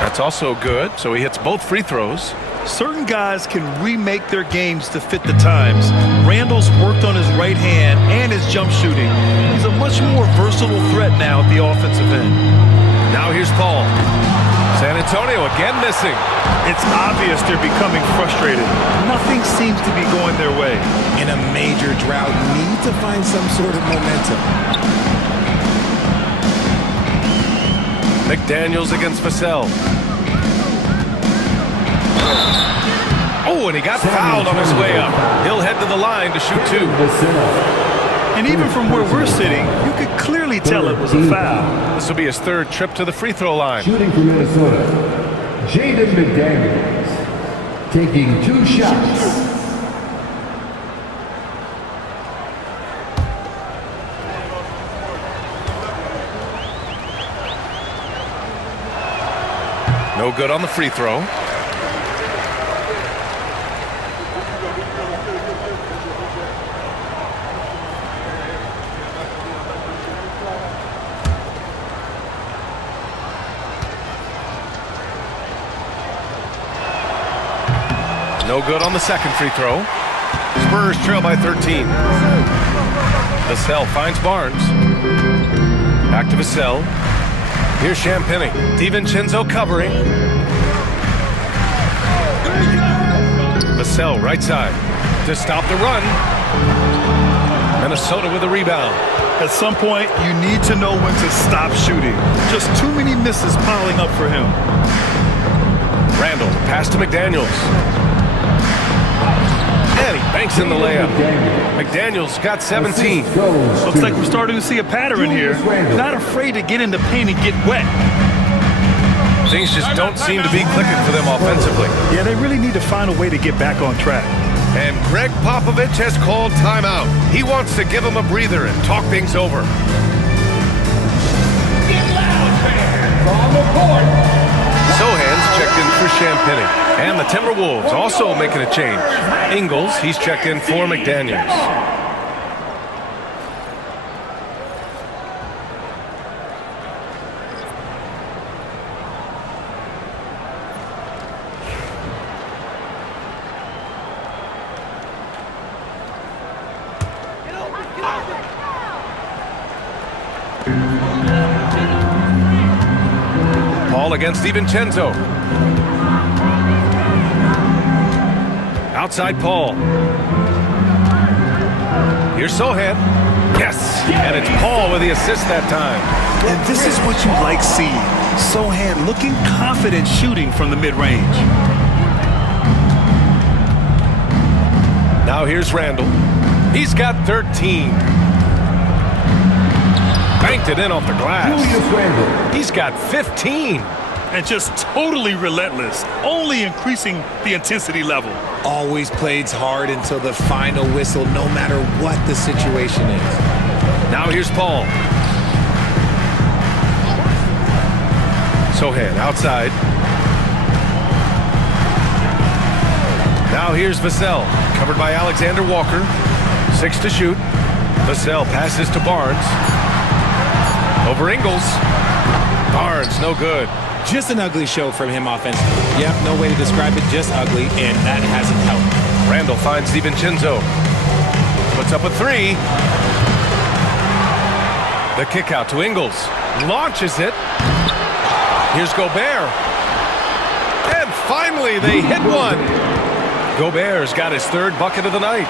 That's also good, so he hits both free throws. Certain guys can remake their games to fit the times. Randall's worked on his right hand and his jump shooting. He's a much more versatile threat now at the offensive end. Now here's Paul. San Antonio again missing. It's obvious they're becoming frustrated. Nothing seems to be going their way. In a major drought, need to find some sort of momentum. McDaniels against Vassell. Oh, and he got fouled on his way up. He'll head to the line to shoot 2. And even from where we're sitting, you could clearly tell it was a foul. This will be his 3rd trip to the free throw line. Shooting for Minnesota, Jaden McDaniels, taking 2 shots. No good on the free throw. No good on the 2nd free throw. Spurs trail by 13. Vassell finds Barnes. Back to Vassell. Here's Champagny. DiVincenzo covering. Vassell right side to stop the run. Minnesota with a rebound. At some point, you need to know when to stop shooting. Just too many misses piling up for him. Randall, pass to McDaniels. And he banks in the layup. McDaniels got 17. Looks like we're starting to see a pattern here. Not afraid to get in the paint and get wet. Things just don't seem to be clicking for them offensively. Yeah, they really need to find a way to get back on track. And Greg Popovich has called timeout. He wants to give them a breather and talk things over. Sohan's checked in for Champagny. And the Timberwolves also making a change. Ingles, he's checked in for McDaniels. Paul against DiVincenzo. Outside Paul. Here's Sohan. Yes! And it's Paul with the assist that time. And this is what you like seeing. Sohan looking confident shooting from the mid-range. Now here's Randall. He's got 13. Banked it in off the glass. He's got 15. And just totally relentless, only increasing the intensity level. Always plays hard until the final whistle, no matter what the situation is. Now here's Paul. Sohan outside. Now here's Vassell, covered by Alexander Walker. 6 to shoot. Vassell passes to Barnes. Over Ingles. Barnes, no good. Just an ugly show from him offensively. Yep, no way to describe it, just ugly, and that hasn't helped. Randall finds DiVincenzo. Puts up a 3. The kick out to Ingles. Launches it. Here's Gobert. And finally, they hit one. Gobert's got his 3rd bucket of the night.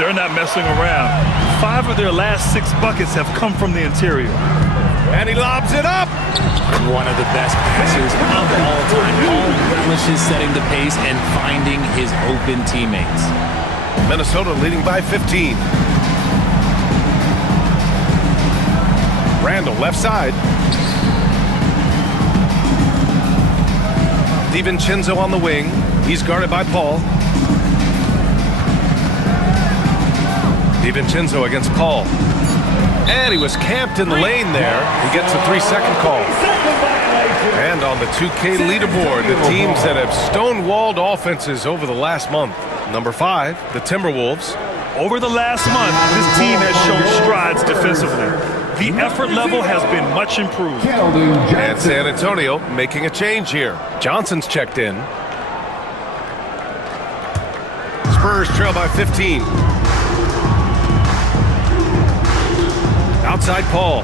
They're not messing around. 5 of their last 6 buckets have come from the interior. And he lobs it up. One of the best passers of all time. All relishes setting the pace and finding his open teammates. Minnesota leading by 15. Randall left side. DiVincenzo on the wing. He's guarded by Paul. DiVincenzo against Paul. And he was camped in the lane there. He gets a 3-second call. And on the 2K leaderboard, the teams that have stonewalled offenses over the last month. Number 5, the Timberwolves. Over the last month, this team has shown strides defensively. The effort level has been much improved. And San Antonio making a change here. Johnson's checked in. Spurs trail by 15. Outside Paul.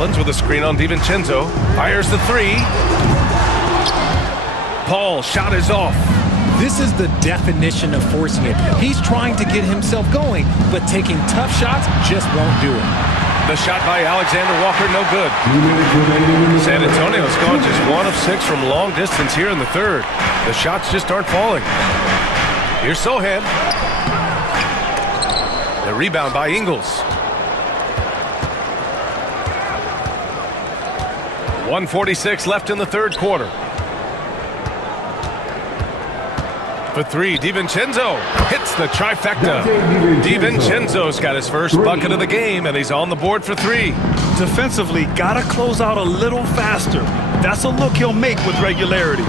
Collins with a screen on DiVincenzo. Fires the three. Paul, shot is off. This is the definition of forcing it. He's trying to get himself going, but taking tough shots just won't do it. The shot by Alexander Walker, no good. San Antonio's gone just 1 of 6 from long distance here in the third. The shots just aren't falling. Here's Sohan. The rebound by Ingles. 1:46 left in the third quarter. For three, DiVincenzo hits the trifecta. DiVincenzo's got his first bucket of the game, and he's on the board for three. Defensively, gotta close out a little faster. That's a look he'll make with regularity.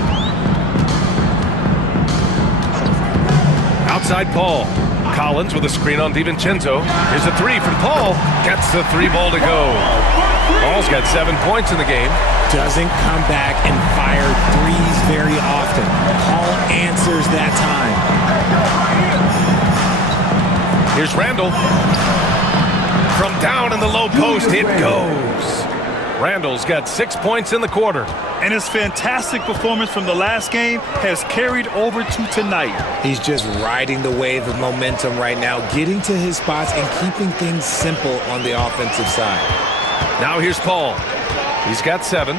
Outside Paul. Collins with a screen on DiVincenzo. Here's a three from Paul. Gets the three ball to go. Paul's got 7 points in the game. Doesn't come back and fire threes very often. Paul answers that time. Here's Randall. From down in the low post, it goes. Randall's got 6 points in the quarter. And his fantastic performance from the last game has carried over to tonight. He's just riding the wave of momentum right now, getting to his spots and keeping things simple on the offensive side. Now here's Paul. He's got 7.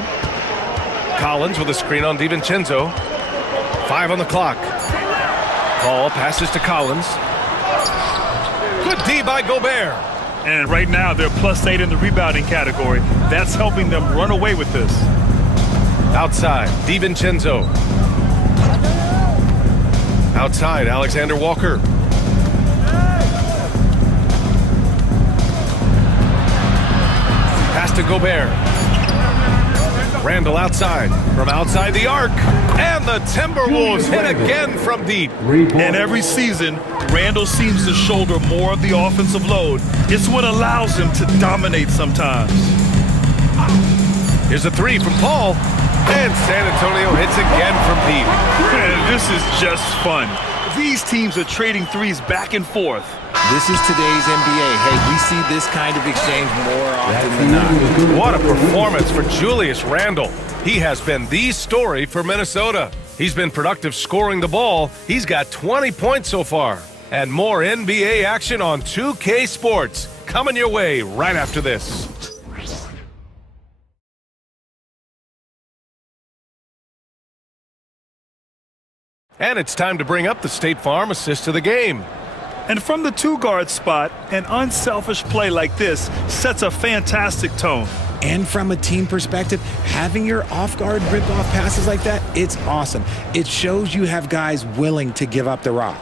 Collins with a screen on DiVincenzo. 5 on the clock. Paul passes to Collins. Good D by Gobert. And right now, they're +8 in the rebounding category. That's helping them run away with this. Outside, DiVincenzo. Outside, Alexander Walker. Pass to Gobert. Randall outside. From outside the arc. And the Timberwolves hit again from deep. And every season, Randall seems to shoulder more of the offensive load. It's what allows him to dominate sometimes. Here's a three from Paul. And San Antonio hits again from deep. Man, this is just fun. These teams are trading threes back and forth. This is today's NBA. Hey, we see this kind of exchange more often than not. What a performance for Julius Randle. He has been the story for Minnesota. He's been productive scoring the ball. He's got 20 points so far. And more NBA action on 2K Sports coming your way right after this. And it's time to bring up the State Farm assist of the game. And from the two-guard spot, an unselfish play like this sets a fantastic tone. And from a team perspective, having your off-guard rip-off passes like that, it's awesome. It shows you have guys willing to give up the rock.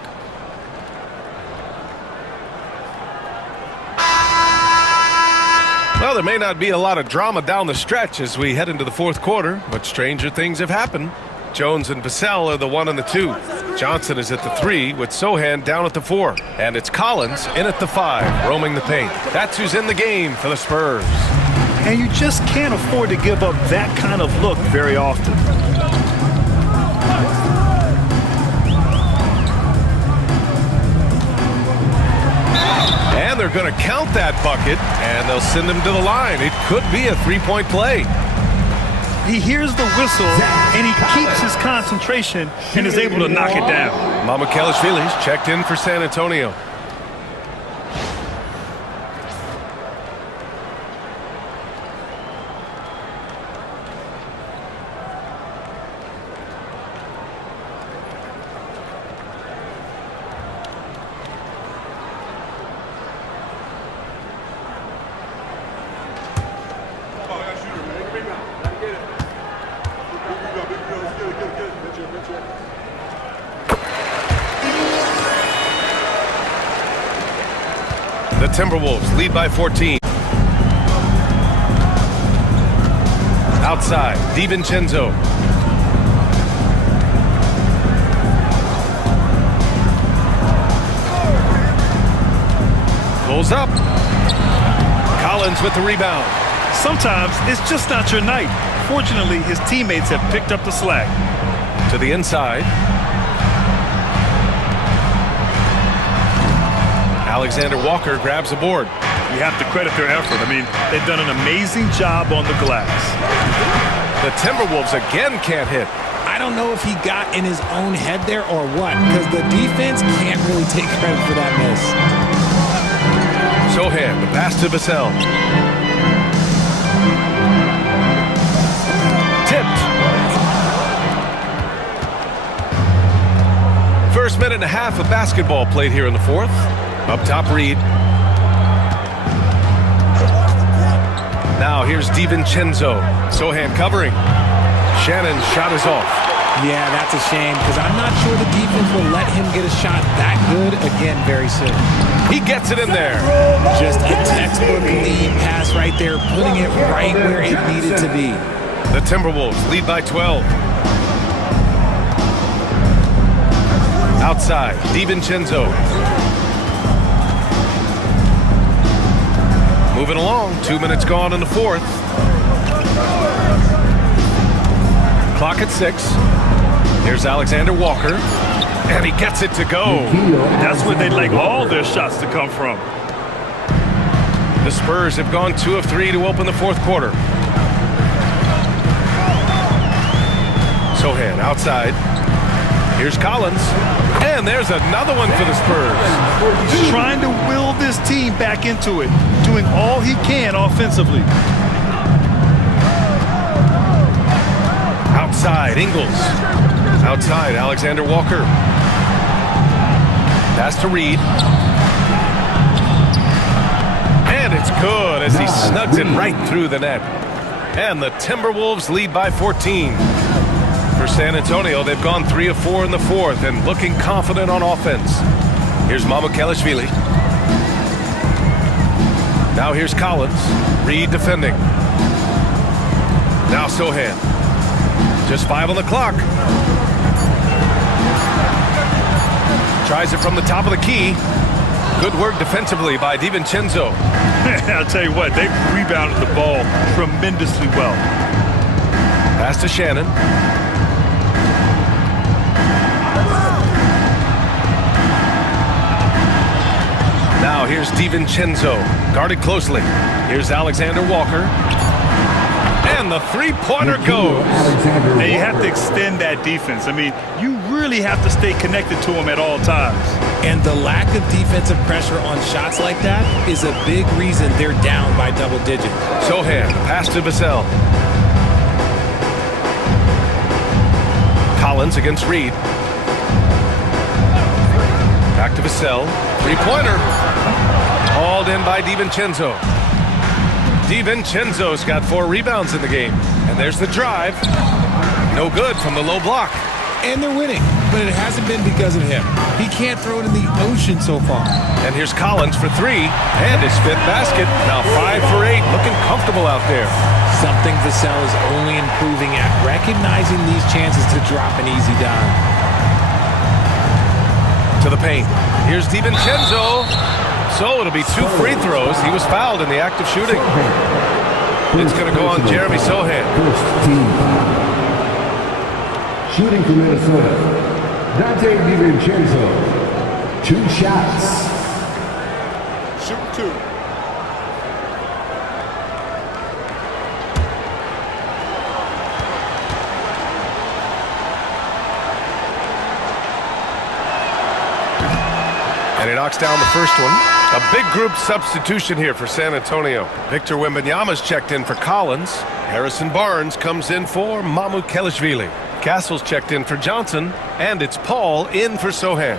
Well, there may not be a lot of drama down the stretch as we head into the fourth quarter, but stranger things have happened. Jones and Vassell are the 1 and the 2. Johnson is at the 3 with Sohan down at the 4. And it's Collins in at the 5, roaming the paint. That's who's in the game for the Spurs. And you just can't afford to give up that kind of look very often. And they're going to count that bucket, and they'll send him to the line. It could be a three-point play. He hears the whistle, and he keeps his concentration and is able to knock it down. Mamukelashvili's checked in for San Antonio. The Timberwolves lead by 14. Outside, DiVincenzo. Pulls up. Collins with the rebound. Sometimes it's just not your night. Fortunately, his teammates have picked up the slack. To the inside. Alexander Walker grabs a board. You have to credit their effort. I mean, they've done an amazing job on the glass. The Timberwolves again can't hit. I don't know if he got in his own head there or what, because the defense can't really take credit for that miss. Sohan, the pass to Vassell. Tipped. First minute and a half of basketball played here in the fourth. Up top, Reed. Now here's DiVincenzo. Sohan covering. Shannon's shot is off. Yeah, that's a shame, because I'm not sure the defense will let him get a shot that good again very soon. He gets it in there. Just a textbook lead pass right there, putting it right where it needed to be. The Timberwolves lead by 12. Outside, DiVincenzo. Moving along, 2 minutes gone in the fourth. Clock at 6. Here's Alexander Walker, and he gets it to go. That's where they'd like all their shots to come from. The Spurs have gone 2 of 3 to open the fourth quarter. Sohan outside. Here's Collins, and there's another one for the Spurs. He's trying to will this team back into it, doing all he can offensively. Outside, Ingles. Outside, Alexander Walker. Pass to Reed. And it's good as he snugs it right through the net. And the Timberwolves lead by 14. For San Antonio, they've gone 3 of 4 in the fourth and looking confident on offense. Here's Mamukelashvili. Now here's Collins. Reed defending. Now Sohan. Just 5 on the clock. Tries it from the top of the key. Good work defensively by DiVincenzo. I'll tell you what, they've rebounded the ball tremendously well. Pass to Shannon. Now here's DiVincenzo, guarded closely. Here's Alexander Walker. And the three-pointer goes. Now you have to extend that defense. I mean, you really have to stay connected to them at all times. And the lack of defensive pressure on shots like that is a big reason they're down by double digits. Sohan, pass to Vassell. Collins against Reed. Back to Vassell. Three-pointer. Hauled in by DiVincenzo. DiVincenzo's got 4 rebounds in the game. And there's the drive. No good from the low block. And they're winning, but it hasn't been because of him. He can't throw it in the ocean so far. And here's Collins for 3. And his 5th basket. Now 5 for 8. Looking comfortable out there. Something Vassell is only improving at, recognizing these chances to drop an easy dime. To the paint. Here's DiVincenzo. So it'll be 2 free throws. He was fouled in the act of shooting. It's going to go on Jeremy Sohan. First team foul. Shooting for Minnesota, Dante DiVincenzo. 2 shots. Shoot 2. And he knocks down the first one. A big group substitution here for San Antonio. Victor Wembanyama's checked in for Collins. Harrison Barnes comes in for Mamukelashvili. Castle's checked in for Johnson. And it's Paul in for Sohan.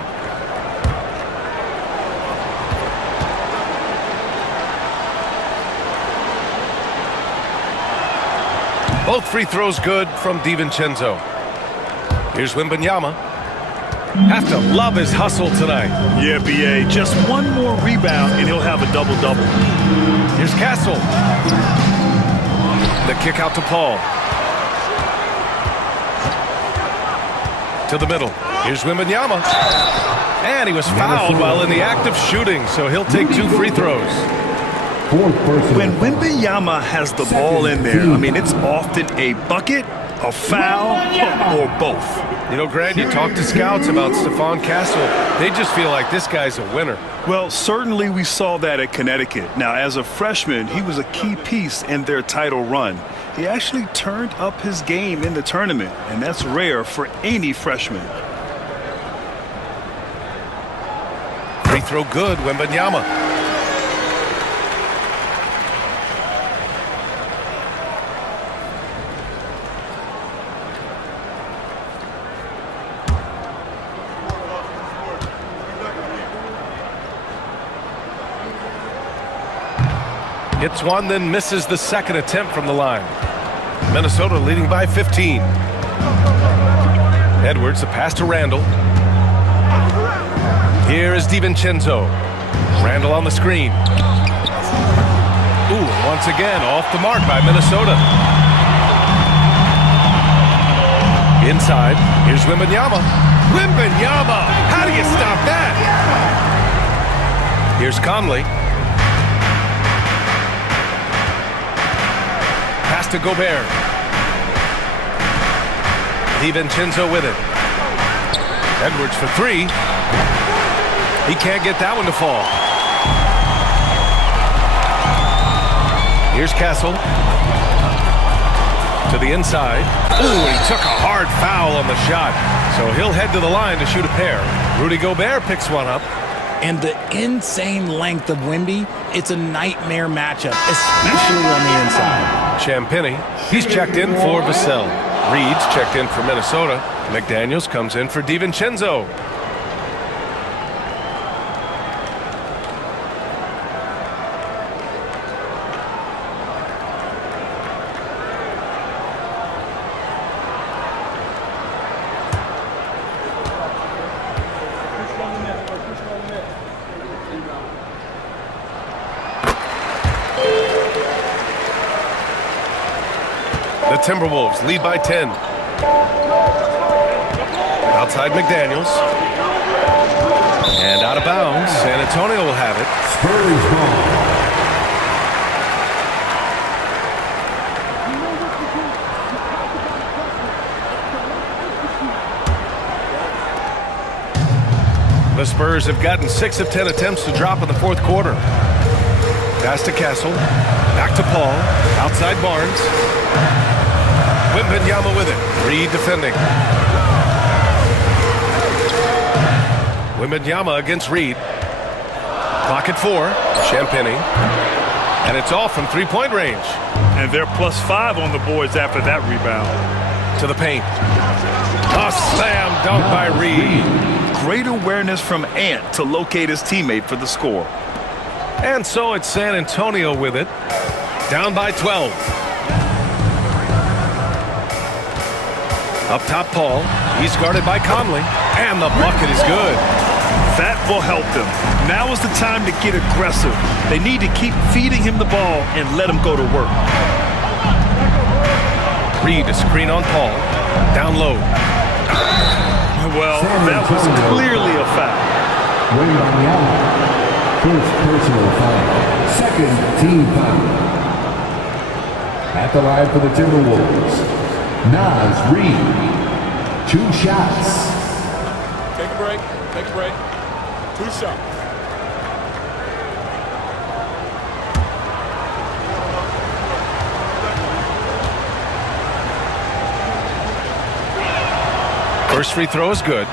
Both free throws good from DiVincenzo. Here's Wembanyama. Have to love his hustle tonight. Yeah, B.A. Just 1 more rebound and he'll have a double-double. Here's Castle. The kick out to Paul. To the middle. Here's Wembanyama. And he was fouled while in the act of shooting, so he'll take 2 free throws. When Wembanyama has the ball in there, I mean, it's often a bucket, a foul, or both. You know, Grant, you talk to scouts about Stephon Castle. They just feel like this guy's a winner. Well, certainly we saw that at Connecticut. Now, as a freshman, he was a key piece in their title run. He actually turned up his game in the tournament, and that's rare for any freshman. Free throw good, Wembanyama. Hits one, then misses the second attempt from the line. Minnesota leading by 15. Edwards, the pass to Randall. Here is DiVincenzo. Randall on the screen. Ooh, once again, off the mark by Minnesota. Inside, here's Wembanyama. Wembanyama! How do you stop that? Here's Conley. Pass to Gobert. DiVincenzo with it. Edwards for three. He can't get that one to fall. Here's Castle. To the inside. Ooh, he took a hard foul on the shot. So he'll head to the line to shoot a pair. Rudy Gobert picks one up. And the insane length of Wemby, it's a nightmare matchup, especially on the inside. Champagny, he's checked in for Vassell. Reed's checked in for Minnesota. McDaniels comes in for DiVincenzo. The Timberwolves lead by 10. Outside McDaniels. And out of bounds. San Antonio will have it. SPURS ball. The Spurs have gotten 6 of 10 attempts to drop in the fourth quarter. Pass to Castle. Back to Paul. Outside Barnes. Wembanyama with it. Reed defending. Wembanyama against Reed. Clock at 4. Champagny. And it's off from three-point range. And they're +5 on the boards after that rebound. To the paint. A slam dunk by Reed. Great awareness from Ant to locate his teammate for the score. And so it's San Antonio with it. Down by 12. Up top, Paul. He's guarded by Conley. And the bucket is good. That will help them. Now is the time to get aggressive. They need to keep feeding him the ball and let him go to work. Reed, a screen on Paul. Down low. Well, that was clearly a foul. First personal foul. Second team foul. At the line for the Timberwolves, Naz Reid. 2 shots. Take a break. Take a break. 2 shots. First free throw is good.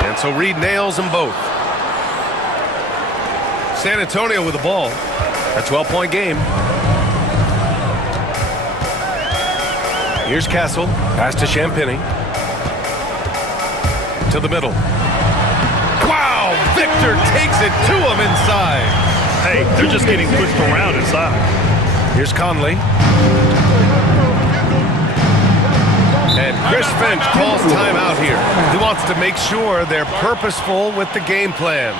And so Reed nails them both. San Antonio with the ball. A 12-point game. Here's Castle. Pass to Champagny. To the middle. Wow! Victor takes it to him inside. Hey, they're just getting pushed around inside. Here's Conley. And Chris Finch calls timeout here. He wants to make sure they're purposeful with the game plan.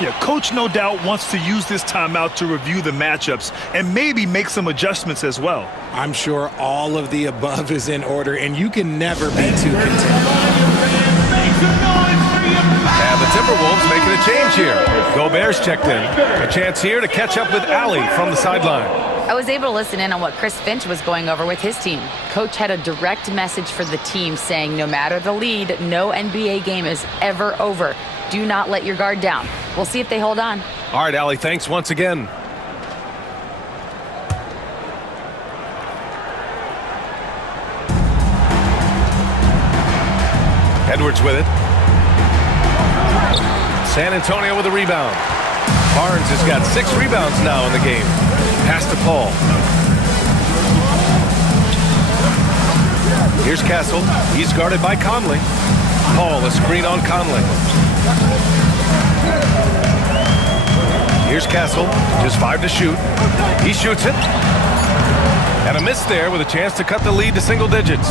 Yeah, coach no doubt wants to use this timeout to review the matchups and maybe make some adjustments as well. I'm sure all of the above is in order, and you can never be too content. And the Timberwolves making a change here. Gobert's checked in. A chance here to catch up with Allie from the sideline. I was able to listen in on what Chris Finch was going over with his team. Coach had a direct message for the team saying no matter the lead, no NBA game is ever over. Do not let your guard down. We'll see if they hold on. All right, Allie, thanks once again. Edwards with it. San Antonio with a rebound. Barnes has got 6 rebounds now in the game. Pass to Paul. Here's Castle. He's guarded by Conley. Paul, a screen on Conley. Here's Castle. Just 5 to shoot. He shoots it. And a miss there with a chance to cut the lead to single digits.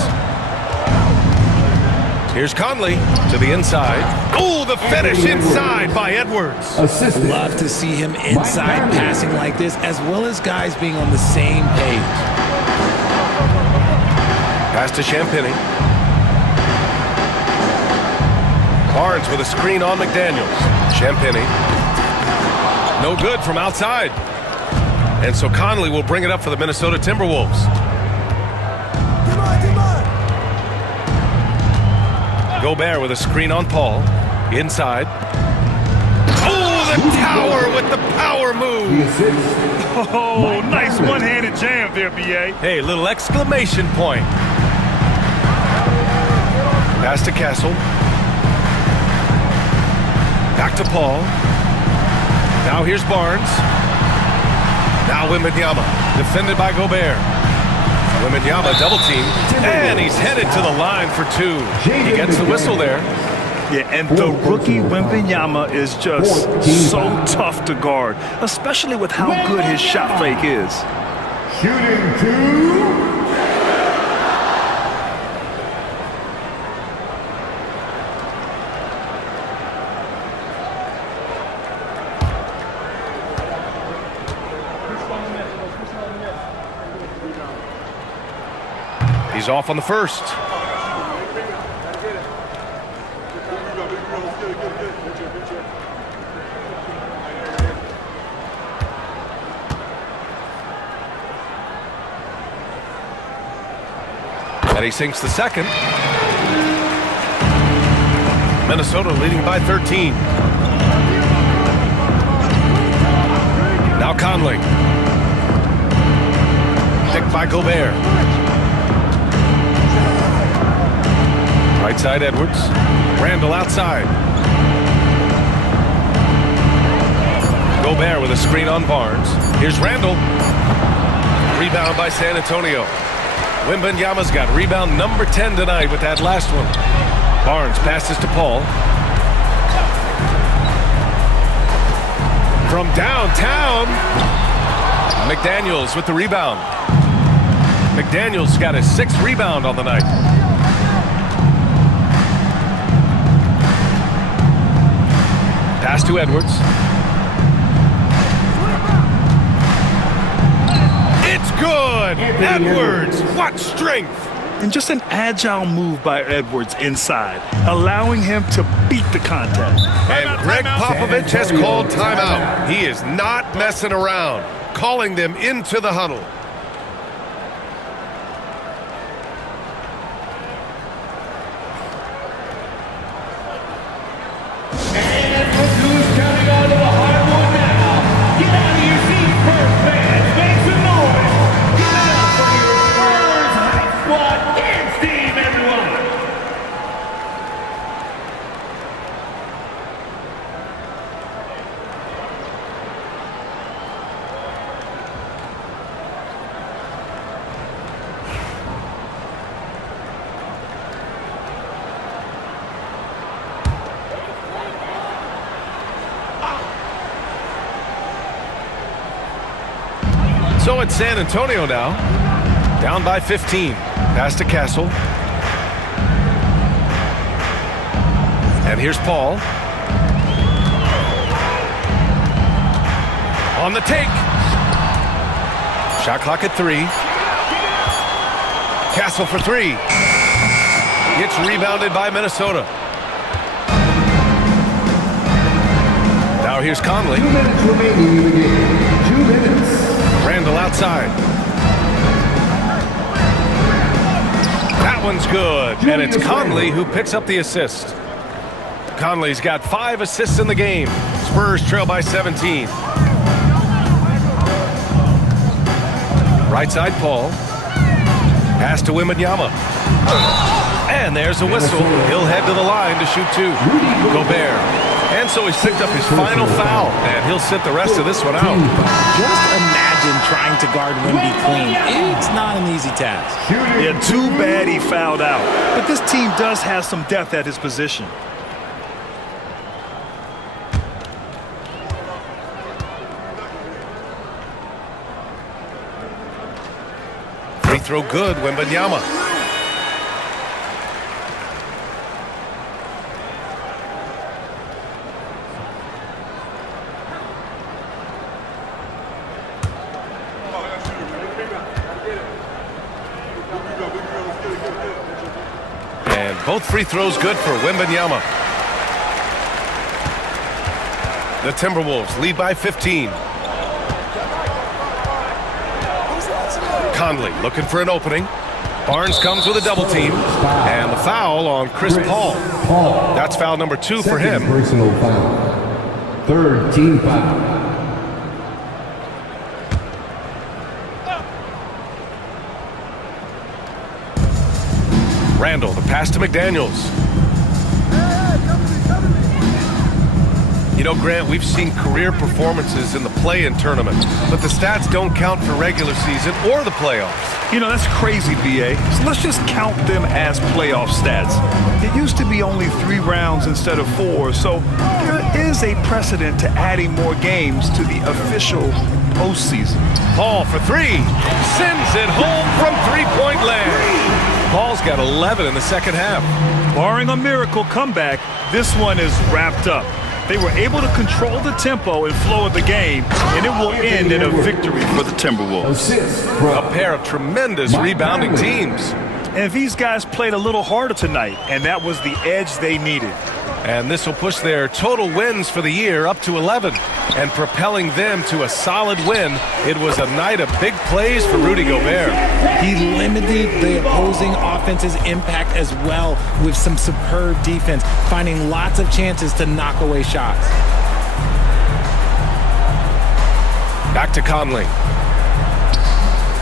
Here's Conley to the inside. Oh, the finish inside by Edwards. Assistant. Love to see him inside passing like this, as well as guys being on the same page. Pass to Champagny. Barnes with a screen on McDaniels. Champagny. No good from outside. And so Conley will bring it up for the Minnesota Timberwolves. Gobert with a screen on Paul. Inside. Oh, the tower with the power move. Oh, nice one-handed jam there, B.A. Hey, little exclamation point. Pass to Castle. Back to Paul. Now here's Barnes. Now Wembanyama, defended by Gobert. Wembanyama double team, and he's headed to the line for 2. He gets the whistle there. Yeah, and the rookie Wembanyama is just so tough to guard, especially with how good his shot fake is. Shooting 2. He's off on the first. And he sinks the second. Minnesota leading by 13. Now Conley. Picked by Gobert. Right side Edwards. Randall outside. Gobert with a screen on Barnes. Here's Randall. Rebound by San Antonio. Wembanyama's got rebound number 10 tonight with that last one. Barnes passes to Paul. From downtown, McDaniels with the rebound. McDaniels got his 6th rebound on the night. Pass to Edwards. It's good! Edwards, what strength! And just an agile move by Edwards inside, allowing him to beat the contact. And Greg Popovich has called timeout. He is not messing around, calling them into the huddle. So it's San Antonio now, down by 15. Pass to Castle. And here's Paul. On the take. Shot clock at 3. Castle for 3. It's rebounded by Minnesota. Now here's Conley. 2 minutes remaining in the game. 2 minutes. Randall outside. That one's good. And it's Conley who picks up the assist. Conley's got 5 assists in the game. Spurs trail by 17. Right side, Paul. Pass to Wembanyama. And there's a whistle. He'll head to the line to shoot 2. Gobert. And so he's picked up his final foul, and he'll sit the rest of this one out. Just imagine trying to guard Wemby clean. It's not an easy task. Yeah, too bad he fouled out. But this team does have some depth at his position. Free throw good, Wembanyama. And both free throws good for Wembanyama. The Timberwolves lead by 15. Conley looking for an opening. Barnes comes with a double team. And the foul on Chris Paul. That's foul number 2 for him. Personal foul. 3rd team foul. Randall, the pass to McDaniels. You know, Grant, we've seen career performances in the play-in tournament, but the stats don't count for regular season or the playoffs. You know, that's crazy, B.A. So let's just count them as playoff stats. It used to be only 3 rounds instead of 4, so there is a precedent to adding more games to the official postseason. Paul for 3. Sends it home from three-point land. Paul's got 11 in the second half. Barring a miracle comeback, this one is wrapped up. They were able to control the tempo and flow of the game, and it will end in a victory for the Timberwolves. A pair of tremendous rebounding teams. And these guys played a little harder tonight, and that was the edge they needed. And this will push their total wins for the year up to 11 and propelling them to a solid win. It was a night of big plays for Rudy Gobert. He limited the opposing offense's impact as well with some superb defense, finding lots of chances to knock away shots. Back to Conley.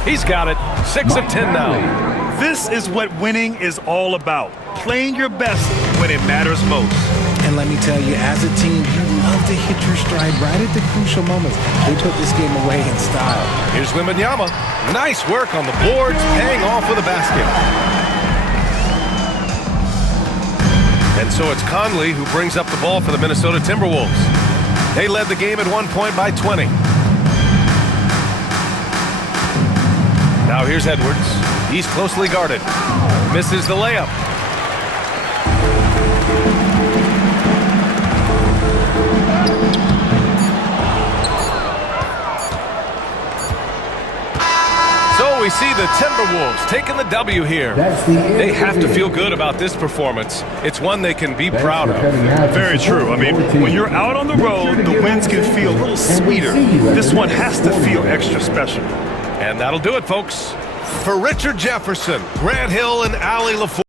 He's got it. 6 of 10 now. This is what winning is all about. Playing your best when it matters most. And let me tell you, as a team, you love to hit your stride right at the crucial moments. They put this game away in style. Here's Wembanyama. Nice work on the boards, paying off with a basket. And so it's Conley who brings up the ball for the Minnesota Timberwolves. They led the game at one point by 20. Now here's Edwards. He's closely guarded. Misses the layup. So we see the Timberwolves taking the W here. They have to feel good about this performance. It's one they can be proud of. Very true. I mean, when you're out on the road, the wins can feel a little sweeter. This one has to feel extra special. And that'll do it, folks. For Richard Jefferson, Grant Hill, and Allie LaFour.